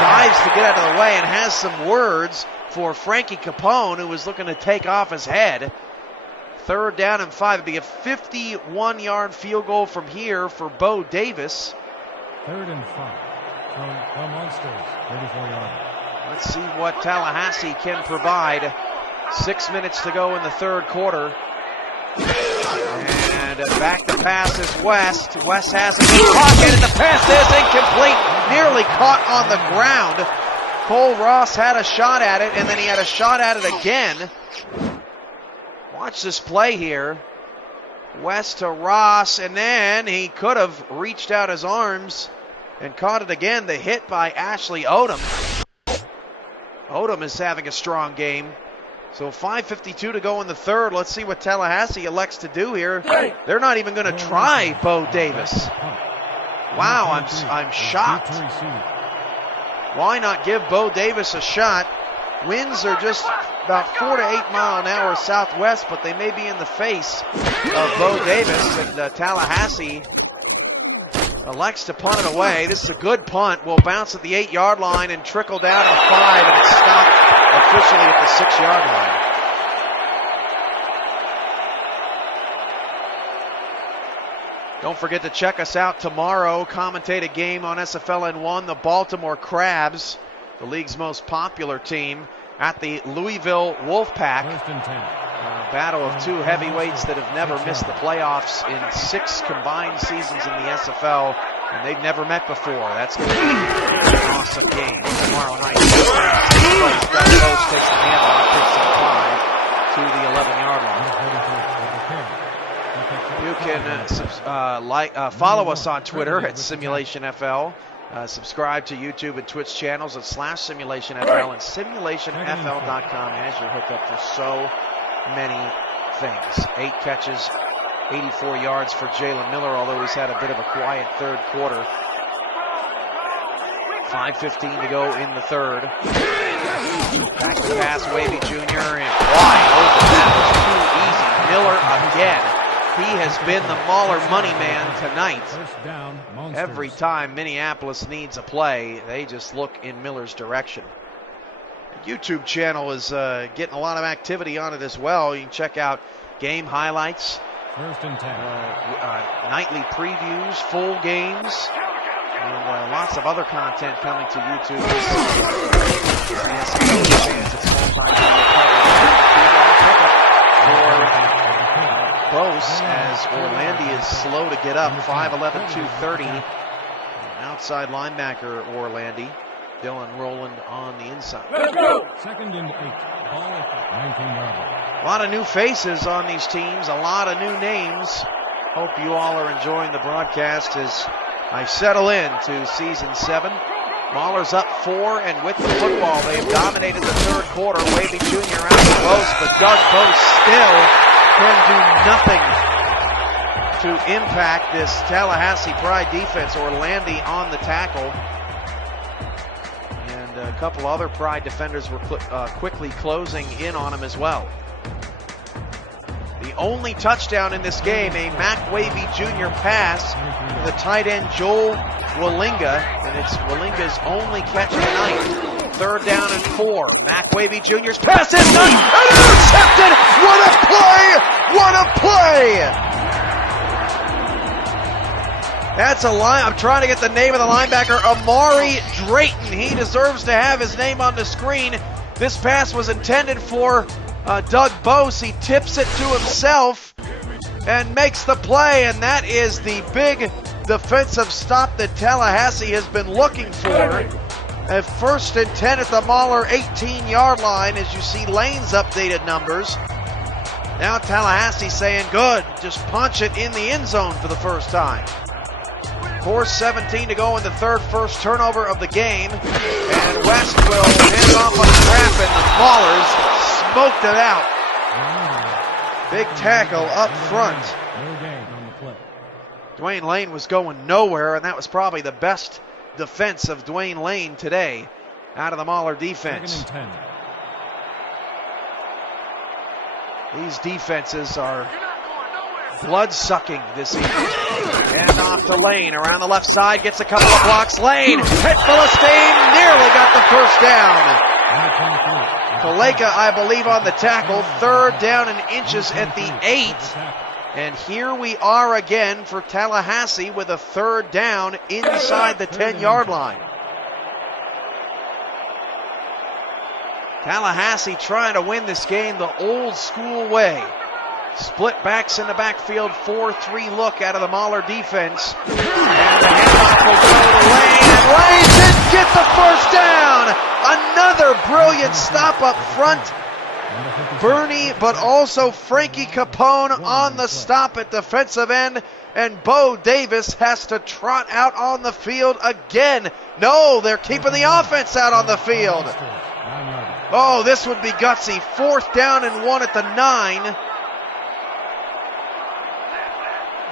dives to get out of the way and has some words for Frankie Capone, who was looking to take off his head. 3rd down and 5. It'd be a 51-yard field goal from here for Bo Davis. 3rd and 5 from the Monsters, 34-yard. Let's see what Tallahassee can provide. 6 minutes to go in the 3rd quarter. And back to pass is West. West has a good pocket, and the pass is incomplete. Nearly caught on the ground. Cole Ross had a shot at it, and then he had a shot at it again. Watch this play here. West to Ross, and then he could have reached out his arms and caught it again. The hit by Ashley Odom. Odom is having a strong game. So 5:52 to go in the 3rd. Let's see what Tallahassee elects to do here. They're not even going to try Bo Davis. Wow, I'm shocked. Why not give Bo Davis a shot? Winds are just about 4 to 8 mile an hour southwest, but they may be in the face of Bo Davis, and Tallahassee elects to punt it away. This is a good punt. Will bounce at the 8-yard line and trickle down to the 5, and it's stopped officially at the 6-yard line. Don't forget to check us out tomorrow. Commentate a game on SFLN1, the Baltimore Crabs, the league's most popular team, at the Louisville Wolfpack. A battle of 2 heavyweights that have never missed the playoffs in 6 combined seasons in the SFL, and they've never met before. That's going to be an awesome game tomorrow night. West Coast takes the handoff, takes it 5 to the 11-yard line. You can follow us on Twitter at SimulationFL. Subscribe to YouTube and Twitch channels at /SimulationFL, and SimulationFL.com has your hookup for so many things. 8 catches, 84 yards for Jalen Miller, although he's had a bit of a quiet 3rd quarter. 5:15 to go in the 3rd. Back to pass, Wavy Jr. and wide open. That was too easy. Miller again. He has been the Mauler money man tonight. Every time Minneapolis needs a play, they just look in Miller's direction. The YouTube channel is getting a lot of activity on it as well. You can check out game highlights, 1st and 10. Nightly previews, full games, and lots of other content coming to YouTube. Bose as Orlandi is slow to get up. 5'11", 230. Outside linebacker Orlandi. Dylan Rowland on the inside. 2nd and 8. Ball at 19-yard line. A lot of new faces on these teams. A lot of new names. Hope you all are enjoying the broadcast as I settle in to season 7. Maulers up 4, and with the football, they've dominated the 3rd quarter. Wavy Jr. out to Bose, but Doug Bose still can do nothing to impact this Tallahassee Pride defense. Orlandi on the tackle. And couple other Pride defenders were quickly closing in on him as well. The only touchdown in this game, a Mac Wavy Jr. pass to the tight end Joel Walinga, and it's Walinga's only catch of the night. 3rd down and 4. Mac Wavy Jr.'s pass is done and intercepted! What a play! What a play! That's a line. I'm trying to get the name of the linebacker, Amari Drayton. He deserves to have his name on the screen. This pass was intended for Doug Bose. He tips it to himself and makes the play, and that is the big defensive stop that Tallahassee has been looking for. At 1st and 10 at the Mahler 18-yard line, as you see Lane's updated numbers. Now Tallahassee saying, good, just punch it in the end zone for the first time. 4:17 to go in the third, first turnover of the game. And West will hand it off on a trap, and the Maulers smoked it out. Big tackle up front. Dwayne Lane was going nowhere, and that was probably the best defense of Dwayne Lane today out of the Mahler defense. These defenses are blood-sucking this evening. And off to Lane, around the left side, gets a couple of blocks. Lane, hit Philistine, nearly got the first down. Kaleka, I believe, on the tackle. 3rd down and inches at the 8. And here we are again for Tallahassee with a 3rd down inside the 10-yard line. Tallahassee trying to win this game the old school way. Split backs in the backfield, 4-3 look out of the Mahler defense. And the handoff will go to Lane, and Lane didn't get the first down. Another brilliant stop up front. Bernie, but also Frankie Capone on the stop at defensive end, and Bo Davis has to trot out on the field again. No, they're keeping the offense out on the field. Oh, this would be gutsy. 4th down and 1 at the 9.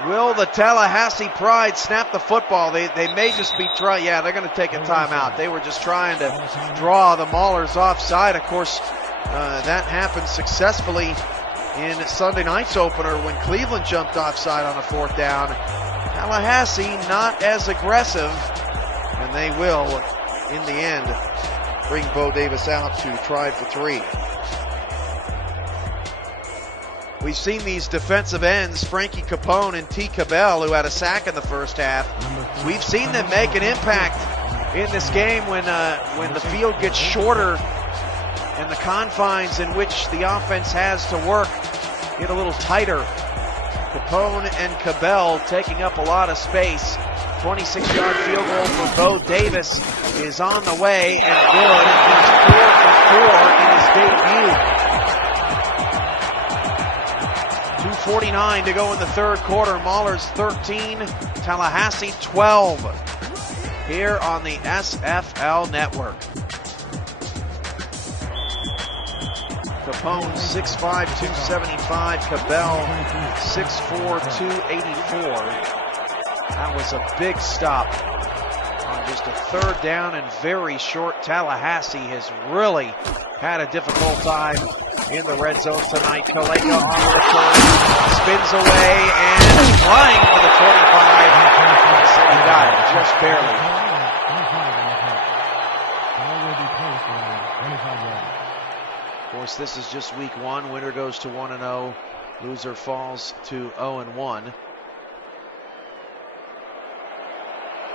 Will the Tallahassee Pride snap the football? They may just be trying. Yeah, they're going to take a timeout. They were just trying to draw the Maulers offside. Of course, that happened successfully in Sunday night's opener when Cleveland jumped offside on a 4th down. Tallahassee not as aggressive, and they will, in the end, bring Bo Davis out to try for 3. We've seen these defensive ends, Frankie Capone and T. Cabell, who had a sack in the first half. We've seen them make an impact in this game when the field gets shorter and the confines in which the offense has to work get a little tighter. Capone and Cabell taking up a lot of space. 26-yard field goal for Bo Davis is on the way and good. He's 4 for 4 in his debut. 2:49 to go in the 3rd quarter. Maulers 13, Tallahassee 12 here on the SFL Network. Capone 6'5", 275. Cabell 6'4", 284. That was a big stop on just a 3rd down and very short. Tallahassee has really had a difficult time in the red zone tonight. Kaleka on the return, spins away and flying for the 25. So he got it just barely. Of course, this is just week 1. Winner goes to 1-0. Loser falls to 0-1.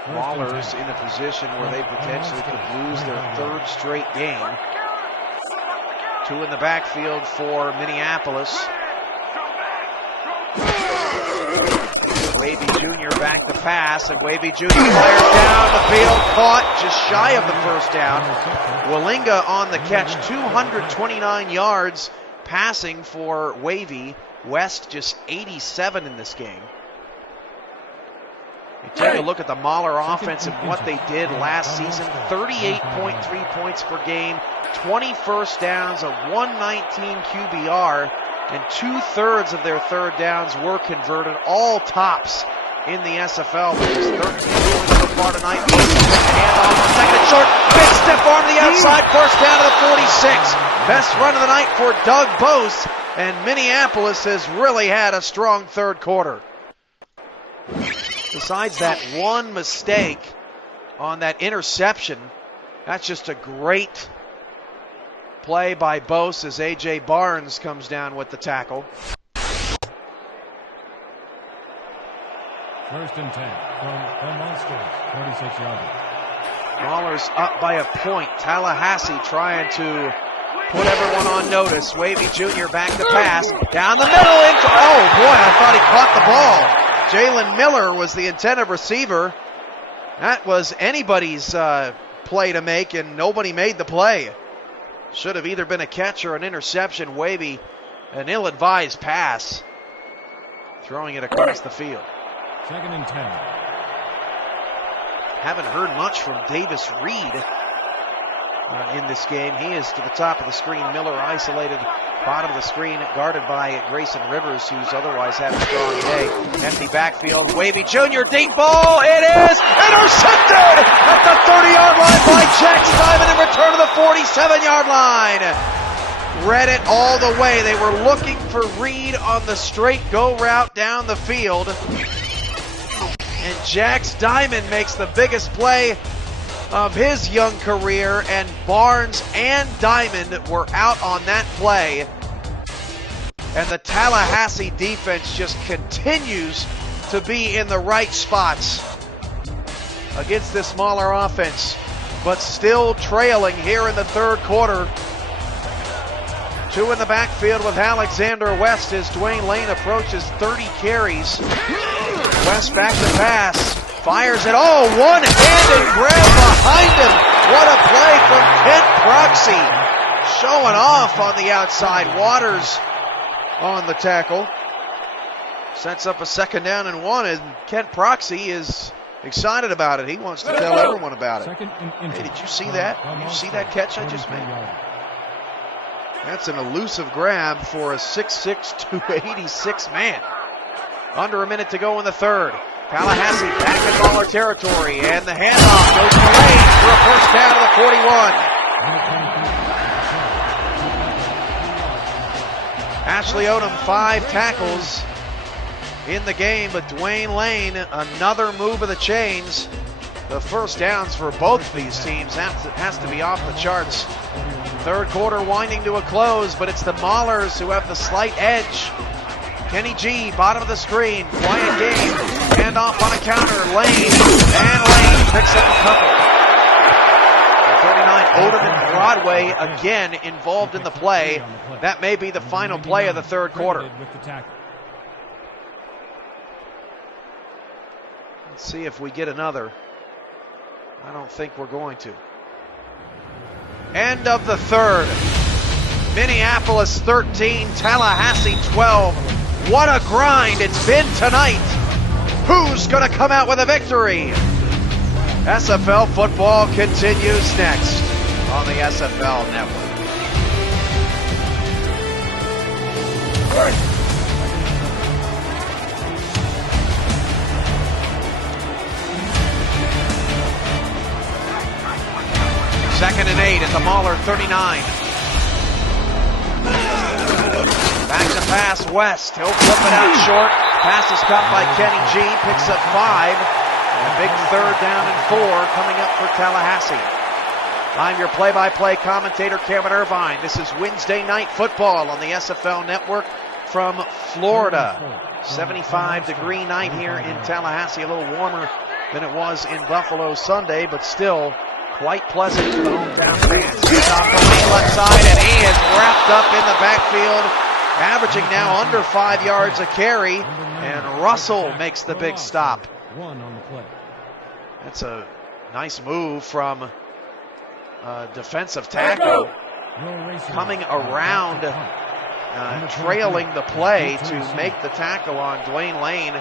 Maulers in a position where they potentially could lose their 3rd straight game. 2 in the backfield for Minneapolis. Wavy Jr. back to pass, and Wavy Jr. fires down the field, caught just shy of the first down. Walinga on the catch, 229 yards passing for Wavy. West just 87 in this game. You take a look at the Mahler offense and what they did last season. 38.3 points per game, 20 first downs, a 119 QBR, and 2/3 of their 3rd downs were converted, all tops in the SFL. But just 13 points per far tonight. Handoff on second and short. Big stiff arm to the outside. First down to the 46. Best run of the night for Doug Bose. And Minneapolis has really had a strong third quarter. Besides that one mistake on that interception, that's just a great play by Bose as A.J. Barnes comes down with the tackle. 1st and 10 from the Monsters, 46-yard. Maulers up by a point. Tallahassee trying to put everyone on notice. Wavy Jr. back to pass. Down the middle. Oh, boy, I thought he caught the ball. Jalen Miller was the intended receiver. That was anybody's play to make, and nobody made the play. Should have either been a catch or an interception. Wavy, an ill-advised pass, throwing it across the field. 2nd and 10. Haven't heard much from Davis Reed in this game. He is to the top of the screen. Miller isolated bottom of the screen, guarded by Grayson Rivers, who's otherwise had a strong day. Empty backfield. Wavy Jr. deep ball. It is intercepted at the 30-yard line by Jax Diamond in return to the 47-yard line. Read it all the way. They were looking for Reed on the straight go route down the field. And Jax Diamond makes the biggest play of his young career, and Barnes and Diamond were out on that play. And the Tallahassee defense just continues to be in the right spots against this smaller offense, but still trailing here in the third quarter. 2 in the backfield with Alexander West as Dwayne Lane approaches 30 carries. West back to pass. Fires it. Oh, one-handed grab behind him. What a play from Kent Proxy. Showing off on the outside. Waters on the tackle. Sets up a 2nd down and 1, and Kent Proxy is excited about it. He wants to tell everyone about it. Hey, did you see that? Did you see that catch I just made? That's an elusive grab for a 6'6", 286 man. Under a minute to go in the third. Tallahassee back in Mauler territory, and the handoff goes to Lane for a first down to the 41. Ashley Odom, 5 tackles in the game, but Dwayne Lane, another move of the chains. The first downs for both of these teams has to be off the charts. Third quarter winding to a close, but it's the Maulers who have the slight edge. Kenny G, bottom of the screen, quiet game, handoff on a counter, Lane, and Lane picks up a couple. 39, Odom and Broadway again involved in the play. That may be the final play of the third quarter. Let's see if we get another. I don't think we're going to. End of the third. Minneapolis 13, Tallahassee 12. What a grind it's been tonight. Who's going to come out with a victory? SFL football continues next on the SFL Network. Second and 8 at the Mauler 39. Back to pass, West. He'll flip it out short. Pass is caught by Kenny G. Picks up 5. And a big third down and 4 coming up for Tallahassee. I'm your play-by-play commentator, Cameron Irvine. This is Wednesday Night Football on the SFL Network from Florida. 75-degree night here in Tallahassee. A little warmer than it was in Buffalo Sunday, but still quite pleasant for the hometown fans. He's off the left side, and he is wrapped up in the backfield, averaging now under 5 yards a carry, and Russell makes the big stop. That's a nice move from defensive tackle, coming around, trailing the play to make the tackle on Dwayne Lane.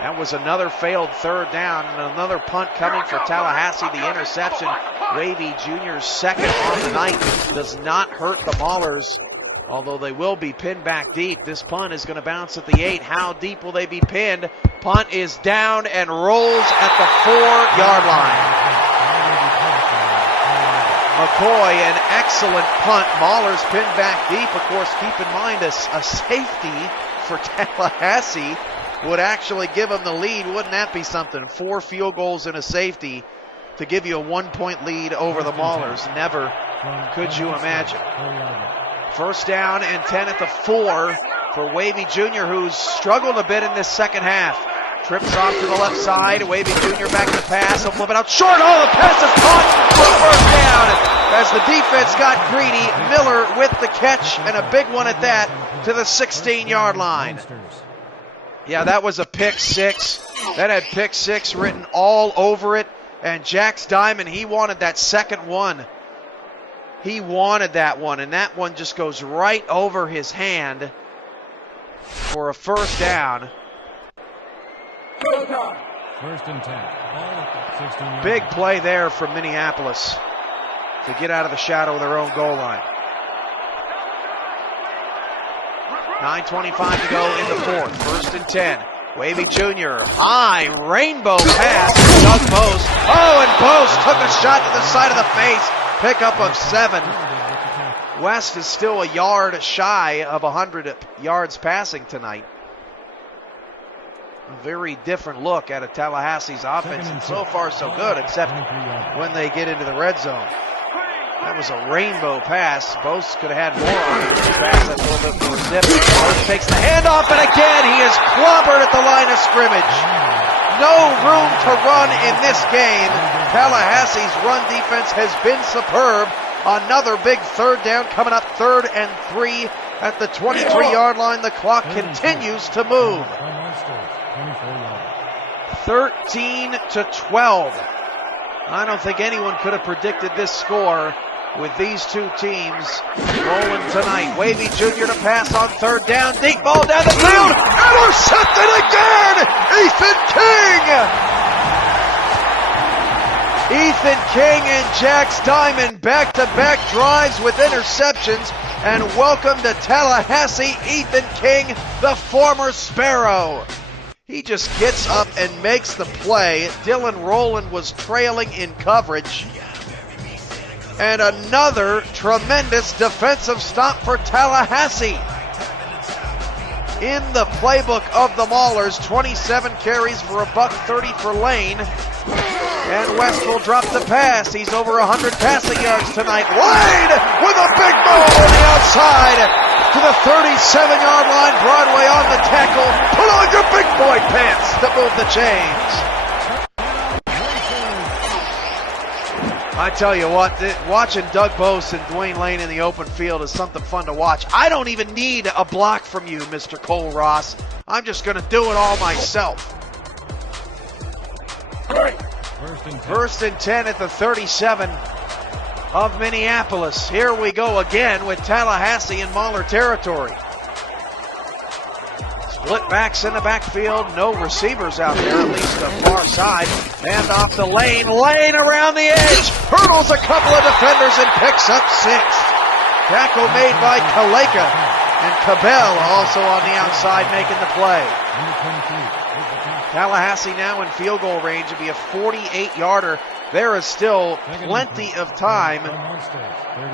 That was another failed third down, and another punt coming for Tallahassee. The interception, Wavy Jr.'s second on the night, does not hurt the Maulers, although they will be pinned back deep. This punt is going to bounce at the 8. How deep will they be pinned? Punt is down and rolls at the 4-yard line. McCoy, an excellent punt. Mahler's pinned back deep. Of course, keep in mind a safety for Tallahassee would actually give them the lead. Wouldn't that be something? 4 field goals and a safety to give you a 1-point lead over the Maulers. Never could you imagine. First down and 10 at the 4 for Wavy Jr., who's struggled a bit in this second half. Trips off to the left side. Wavy Jr. back to pass. He'll flip it out short. Oh, the pass is caught for first down. As the defense got greedy, Miller with the catch, and a big one at that, to the 16-yard line. Yeah, that was a pick six. That had pick six written all over it. And Jax Diamond, he wanted that second one. He wanted that one, and that one just goes right over his hand for a first down. First and 10. Big play there from Minneapolis to get out of the shadow of their own goal line. 9:25 to go in the fourth. First and 10. Wavy Jr. High rainbow pass to Doug Bose. Oh, and Bose took a shot to the side of the face. Pickup of 7. West is still a yard shy of 100 yards passing tonight. A very different look at a Tallahassee's offense, and so far so good, except when they get into the red zone. That was a rainbow pass. Bose could have had more on it. The pass that's a little bit more zip. Bose takes the handoff, and again he is clobbered at the line of scrimmage. No room to run in this game. Tallahassee's run defense has been superb. Another big third down coming up, 3rd and 3 at the 23-yard line. The clock continues to move. 13-12. I don't think anyone could have predicted this score with these two teams rolling tonight. Wavy Jr. to pass on 3rd down. Deep ball down the field. Intercepted again! Ethan King! Ethan King and Jax Diamond back-to-back drives with interceptions. And welcome to Tallahassee, Ethan King, the former Sparrow. He just gets up and makes the play. Dylan Rowland was trailing in coverage. And another tremendous defensive stop for Tallahassee. In the playbook of the Maulers, 27 carries for $130 for Lane. And West will drop the pass. He's over 100 passing yards tonight. Lane with a big ball on the outside to the 37-yard line. Broadway on the tackle. Put on your big boy pants to move the chains. I tell you what, watching Doug Bose and Dwayne Lane in the open field is something fun to watch. I don't even need a block from you, Mr. Cole Ross. I'm just going to do it all myself. First and 10 at the 37 of Minneapolis. Here we go again with Tallahassee in Mauler territory. Split backs in the backfield. No receivers out there, at least the far side. Hand off to Lane. Lane around the edge. Hurdles a couple of defenders and picks up 6. Tackle made by Kaleka. And Cabell also on the outside making the play. Tallahassee now in field goal range. It'll be a 48-yarder. There is still plenty of time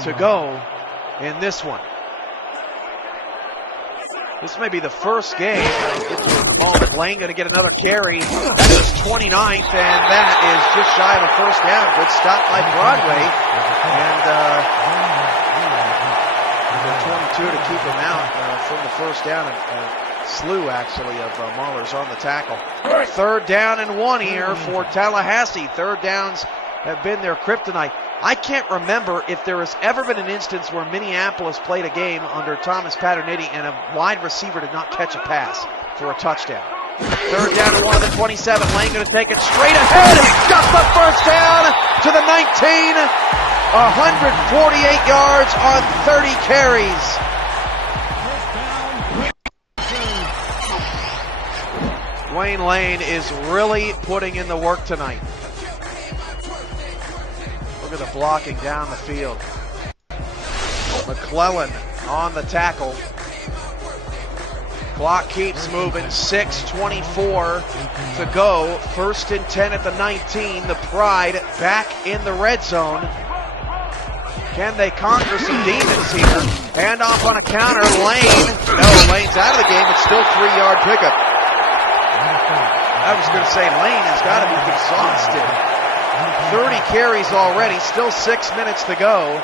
to go in this one. This may be the first game. Get to the moment. Lane going to get another carry. That's his 29th, and that is just shy of a first down. Good stop by Broadway. And the 22 to keep him out from the first down. Slew, actually, of Maulers on the tackle. 3rd down and 1 here for Tallahassee. 3rd downs have been their kryptonite. I can't remember if there has ever been an instance where Minneapolis played a game under Thomas Paterniti and a wide receiver did not catch a pass for a touchdown. 3rd down and 1 of the 27. Lane going to take it straight ahead. Got the first down to the 19. 148 yards on 30 carries. Dwayne Lane is really putting in the work tonight. Look at the blocking down the field. McClellan on the tackle. Clock keeps moving, 6:24 to go. 1st and 10 at the 19. The Pride back in the red zone. Can they conquer some demons here? Hand off on a counter, Lane. No, Lane's out of the game. It's still 3-yard pickup. I was going to say Lane has got to be exhausted. 30 carries already, still 6 minutes to go.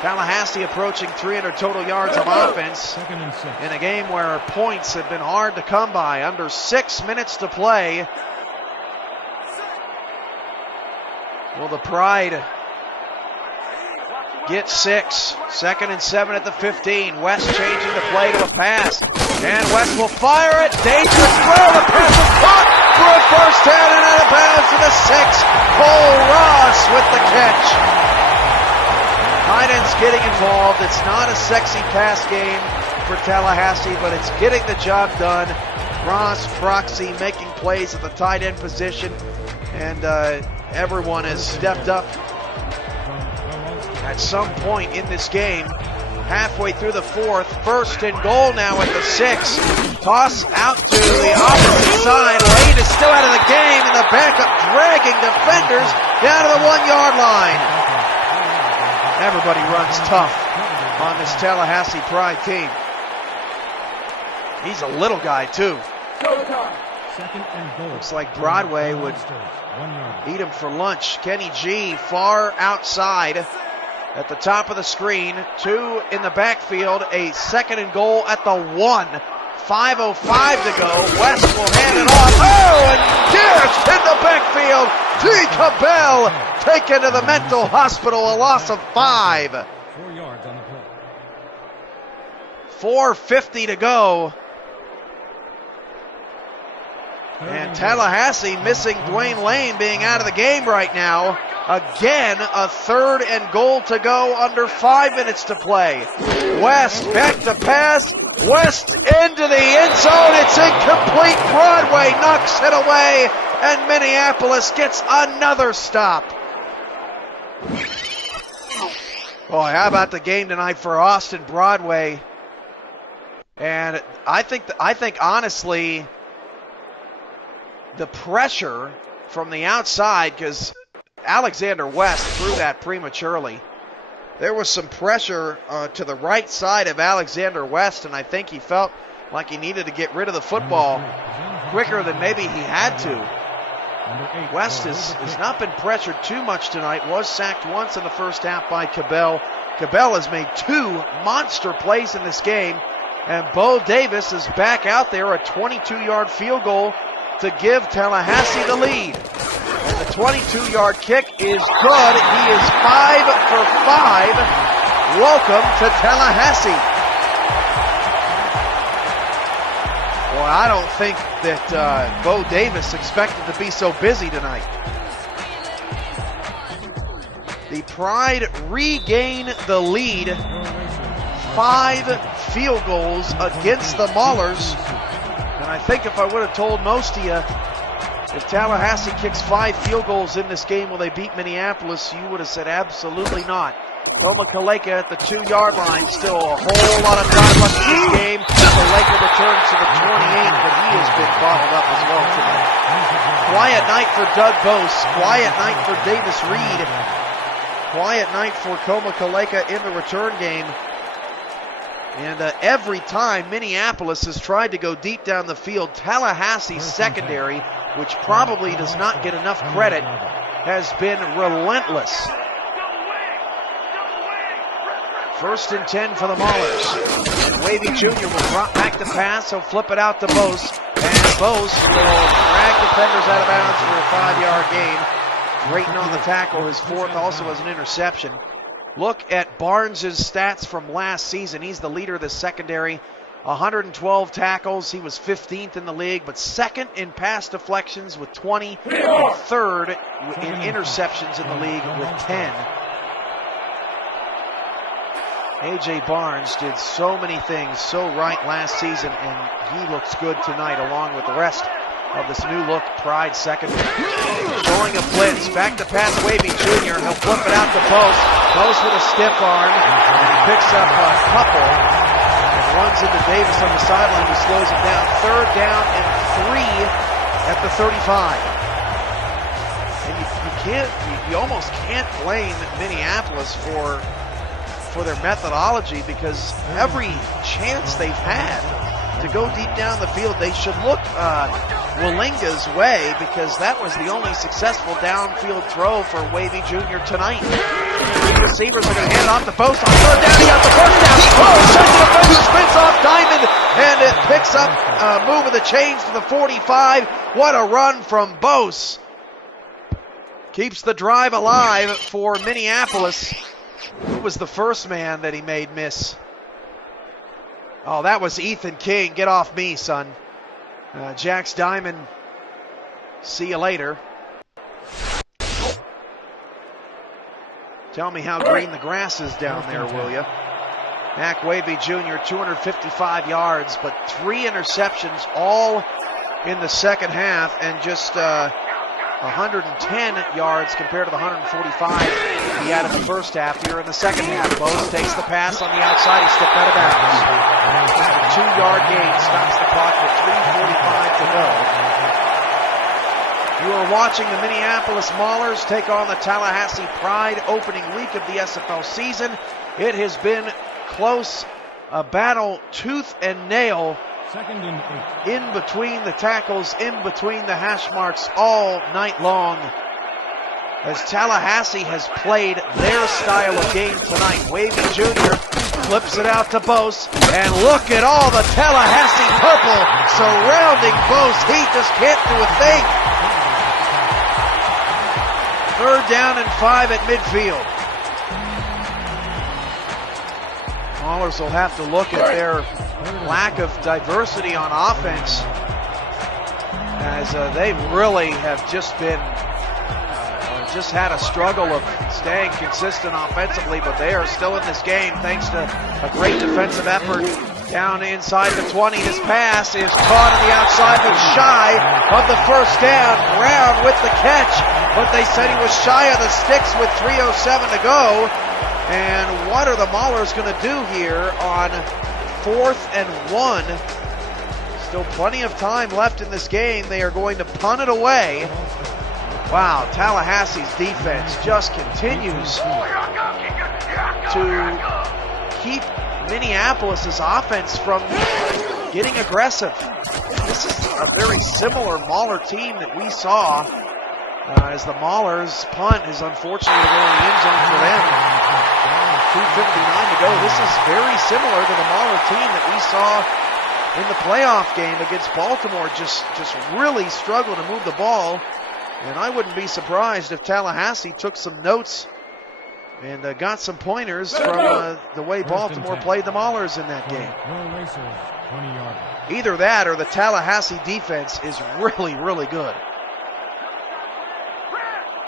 Tallahassee approaching 300 total yards of offense in a game where points have been hard to come by. Under 6 minutes to play. Will the Pride get 6? 2nd and 7 at the 15. West changing the play to a pass. And West will fire it. Dangerous throw. The pass is caught for a first down and out of bounds to the 6. Cole Ross with the catch. Tight ends getting involved. It's not a sexy pass game for Tallahassee, but it's getting the job done. Ross, Proxy making plays at the tight end position, and everyone has stepped up at some point in this game. Halfway through the 4th, 1st and goal now at the 6. Toss out to the opposite side. Lane is still out of the game, and the backup dragging defenders down to the 1-yard line. Everybody runs tough on this Tallahassee Pride team. He's a little guy too. Looks like Broadway would eat him for lunch. Kenny G far outside at the top of the screen. 2 in the backfield. A 2nd and goal at the 1. 5:05 to go. West will hand it off. Oh, and dished in the backfield. G. Cabell taken to the mental hospital. A loss of 5. 4 yards on the play. 4:50 to go. And Tallahassee missing Dwayne Lane being out of the game right now. Again, a 3rd and goal to go, under 5 minutes to play. West back to pass. West into the end zone. It's incomplete. Broadway knocks it away, and Minneapolis gets another stop. Boy, how about the game tonight for Austin Broadway? And I think honestly, the pressure from the outside, because Alexander West threw that prematurely. There was some pressure to the right side of Alexander West, and I think he felt like he needed to get rid of the football quicker than maybe he had to. West has not been pressured too much tonight. Was sacked once in the first half by Cabell. Cabell has made 2 monster plays in this game, and Bo Davis is back out there, a 22-yard field goal to give Tallahassee the lead. And the 22-yard kick is good. He is 5 for 5. Welcome to Tallahassee. Well, I don't think that Bo Davis expected to be so busy tonight. The Pride regain the lead. 5 field goals against the Maulers. And I think if I would have told most of you, if Tallahassee kicks 5 field goals in this game, will they beat Minneapolis, you would have said absolutely not. Toma Kaleka at the 2-yard line. Still a whole lot of time left in this game. Kaleka returns to the 28, but he has been bottled up as well tonight. Quiet night for Doug Bose. Quiet night for Davis Reed. Quiet night for Toma Kaleka in the return game. And every time Minneapolis has tried to go deep down the field, Tallahassee's secondary, which probably does not get enough credit, has been relentless. 1st and 10 for the Maulers. Wavy Jr. will drop back the pass. He'll flip it out to Bose. And Bose will drag defenders out of bounds for a 5-yard gain. Drayton on the tackle. His 4th also was an interception. Look at Barnes' stats from last season. He's the leader of the secondary. 112 tackles. He was 15th in the league, but 2nd in pass deflections with 20, and 3rd in interceptions in the league with 10. A.J. Barnes did so many things so right last season, and he looks good tonight along with the rest of this new look Pride secondary. Showing a blitz, back to pass Wavy Jr. He'll flip it out to Bose. Bose with a stiff arm, and he picks up a couple and runs runs into Davis on the sideline, who slows him down. 3rd down and 3 at the 35. And you almost can't blame Minneapolis for their methodology, because every chance they've had to go deep down the field, they should look Wallinga's way, because that was the only successful downfield throw for Wavy Jr. tonight. The receivers are going to hand it off to Bose. On 3rd down, he got the 1st down. Oh, sends the defender, spins off Diamond, and it picks up move of the chains to the 45. What a run from Bose. Keeps the drive alive for Minneapolis. Who was the first man that he made miss? Oh, that was Ethan King. Get off me, son. Jax Diamond, see you later. Tell me how green the grass is down there, will you? Mac Wavy Jr., 255 yards, but 3 interceptions, all in the second half, and just 110 yards compared to the 145 he had in the first half. Here in the second half, Bose takes the pass on the outside. He stepped out of bounds. Just a 2-yard gain stops the clock with 3:45 to go. You are watching the Minneapolis Maulers take on the Tallahassee Pride opening week of the SFL season. It has been close, a battle tooth and nail. 2nd and 8. In between the tackles, in between the hash marks all night long, as Tallahassee has played their style of game tonight. Wavy Jr. flips it out to Bose, and look at all the Tallahassee purple surrounding Bose. He just can't do a thing. 3rd down and 5 at midfield. Maulers will have to look at their lack of diversity on offense, as they really have just had a struggle of staying consistent offensively, but they are still in this game thanks to a great defensive effort down inside the 20. His pass is caught on the outside, but shy of the 1st down. Brown with the catch, but they said he was shy of the sticks with 3:07 to go. And what are the Maulers going to do here on 4th and 1? Still plenty of time left in this game. They are going to punt it away. Wow, Tallahassee's defense just continues to keep Minneapolis' offense from getting aggressive. This is a very similar Mauler team that we saw as the Maulers punt is unfortunately going in the end zone for them. 2:59 to go. This is very similar to the Mauler team that we saw in the playoff game against Baltimore. Just really struggle to move the ball. And I wouldn't be surprised if Tallahassee took some notes and got some pointers from the way Baltimore played the Maulers in that game. Either that or the Tallahassee defense is really, really good.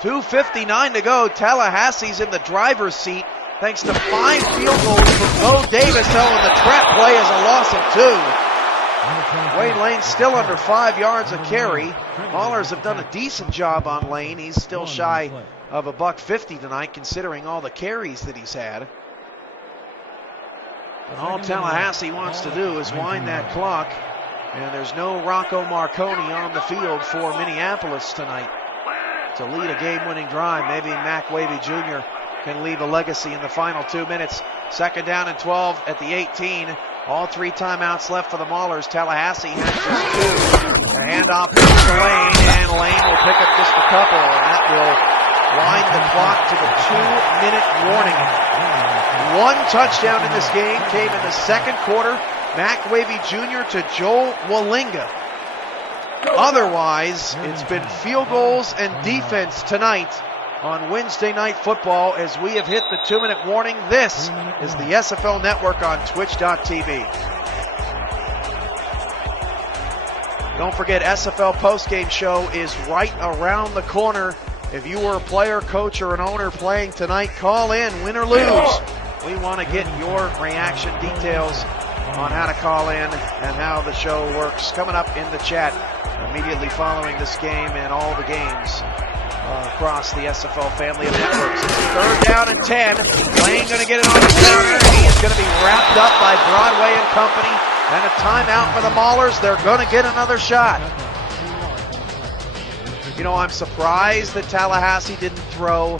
2:59 to go. Tallahassee's in the driver's seat thanks to 5 field goals from Bo Davis, and the trap play is a loss of 2. Wayne Lane's still under 5 yards a carry. Maulers have done a decent job on Lane. He's still shy of $150 tonight, considering all the carries that he's had. And all Tallahassee wants to do is wind that clock, and there's no Rocco Marconi on the field for Minneapolis tonight to lead a game-winning drive. Maybe Mac Wavy Jr. can leave a legacy in the final 2 minutes. 2nd down and 12 at the 18. All 3 timeouts left for the Maulers. Tallahassee has just 2. A handoff to Lane, and Lane will pick up just a couple, and that will wind the clock to the 2-minute warning. 1 touchdown in this game came in the 2nd quarter. Mac Wavy Jr. to Joel Wallinga. Otherwise, it's been field goals and defense tonight on Wednesday Night Football as we have hit the 2-minute warning. This is the SFL Network on Twitch.tv. Don't forget, SFL postgame show is right around the corner. If you were a player, coach, or an owner playing tonight, call in, win or lose. We want to get your reaction details on how to call in and how the show works. Coming up in the chat immediately following this game and all the games across the SFL family of networks. It's 3rd down and 10. Lane going to get it on the counter, and he is going to be wrapped up by Broadway and company, and a timeout for the Maulers. They're going to get another shot. You know, I'm surprised that Tallahassee didn't throw,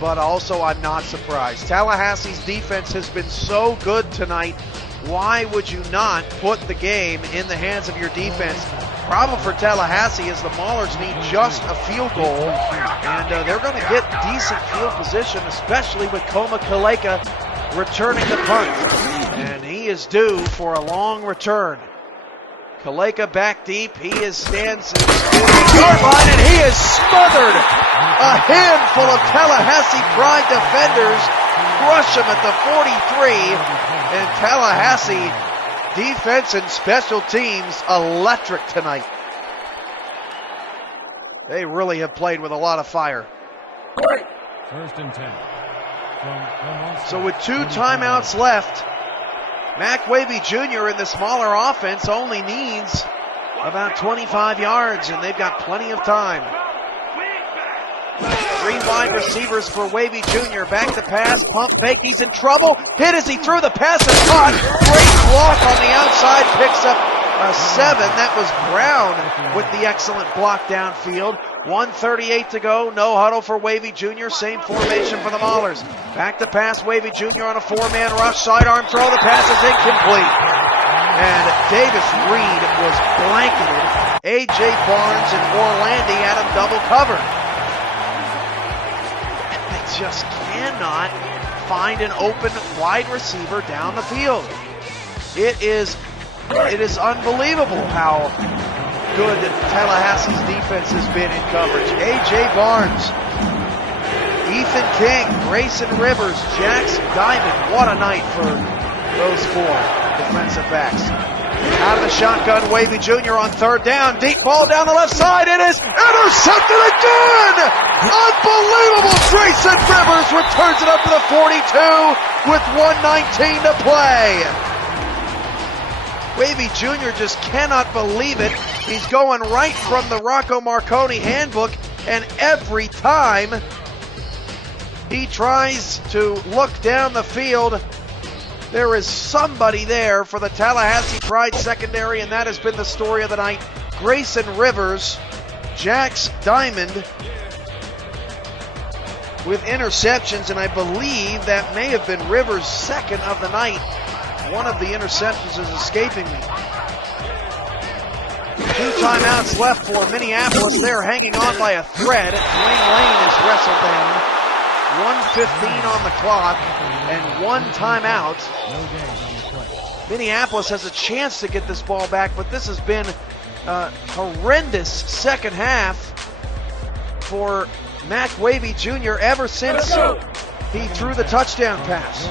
but also I'm not surprised. Tallahassee's defense has been so good tonight. Why would you not put the game in the hands of your defense? Problem for Tallahassee is the Maulers need just a field goal, and they're going to get decent field position, especially with Koma Kaleka returning the punt. And he is due for a long return. Kaleka back deep. He stands in the yard line, and he is smothered. A handful of Tallahassee Pride defenders crush him at the 43. And Tallahassee defense and special teams electric tonight. They really have played with a lot of fire. First and 10. So with 2 timeouts left, Mac Wavy Jr. in the smaller offense only needs about 25 yards, and they've got plenty of time. 3 wide receivers for Wavy Jr. Back to pass, pump fake, he's in trouble. Hit as he threw the pass and caught. Great block on the outside, picks up a 7. That was Brown with the excellent block downfield. 1:38 to go, no huddle for Wavy Jr. Same formation for the Maulers. Back to pass, Wavy Jr. on a 4-man rush, sidearm throw, the pass is incomplete. And Davis Reed was blanketed. A.J. Barnes and Orlandi had him double covered. Just cannot find an open wide receiver down the field. It is unbelievable how good Tallahassee's defense has been in coverage. A.J. Barnes, Ethan King, Grayson Rivers, Jackson Diamond. What a night for those 4 defensive backs. Out of the shotgun, Wavy Jr. on 3rd down. Deep ball down the left side. It is intercepted again! Unbelievable! Grayson Rivers returns it up to the 42 with 1:19 to play. Wavy Jr. just cannot believe it. He's going right from the Rocco Marconi handbook, and every time he tries to look down the field, there is somebody there for the Tallahassee Pride secondary, and that has been the story of the night. Grayson Rivers, Jax Diamond with interceptions, and I believe that may have been Rivers' 2nd of the night. One of the interceptions is escaping me. 2 timeouts left for Minneapolis. They're hanging on by a thread. Dwayne Lane is wrestled down. 1:15 on the clock and 1 timeout. Minneapolis has a chance to get this ball back, but this has been a horrendous second half for Mac Wavy Jr. ever since he threw the touchdown pass.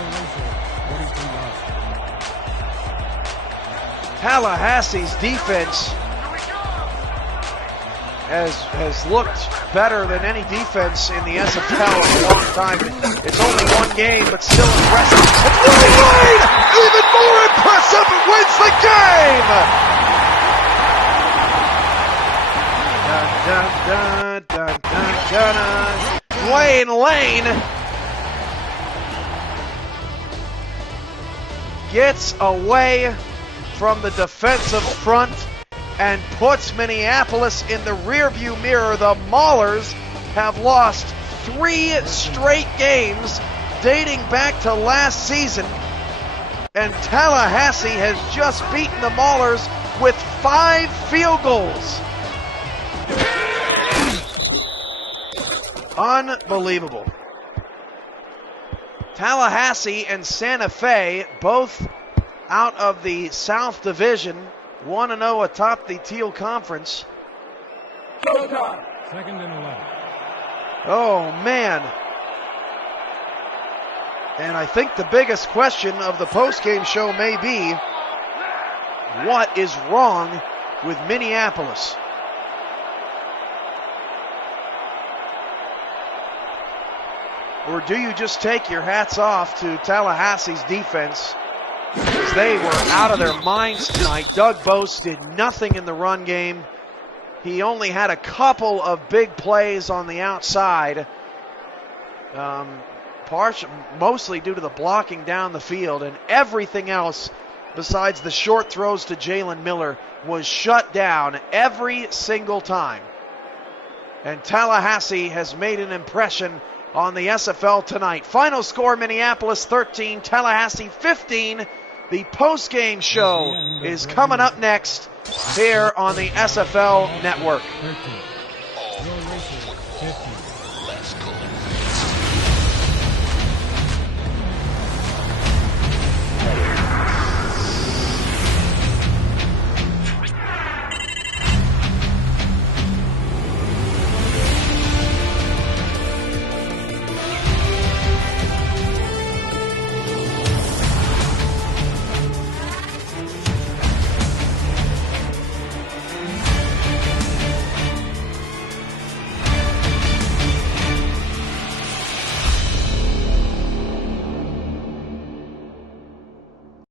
Tallahassee's defense has looked better than any defense in the SFL in a long time. It's only 1 game, but still impressive. And Dwayne Lane, even more impressive, wins the game! Dun, dun, dun, dun, dun, dun, dun. Dwayne Lane gets away from the defensive front and puts Minneapolis in the rearview mirror. The Maulers have lost 3 straight games dating back to last season, and Tallahassee has just beaten the Maulers with 5 field goals. Unbelievable. Tallahassee and Santa Fe both out of the South Division, 1-0 atop the Teal Conference. 2nd and 11. Oh, man. And I think the biggest question of the postgame show may be, what is wrong with Minneapolis? Or do you just take your hats off to Tallahassee's defense, as they were out of their minds tonight? Doug Bose did nothing in the run game. He only had a couple of big plays on the outside, mostly due to the blocking down the field, and everything else besides the short throws to Jalen Miller, was shut down every single time. And Tallahassee has made an impression on the SFL tonight. Final score, Minneapolis 13, Tallahassee 15. The post-game show is coming up next here on the SFL Network. 13.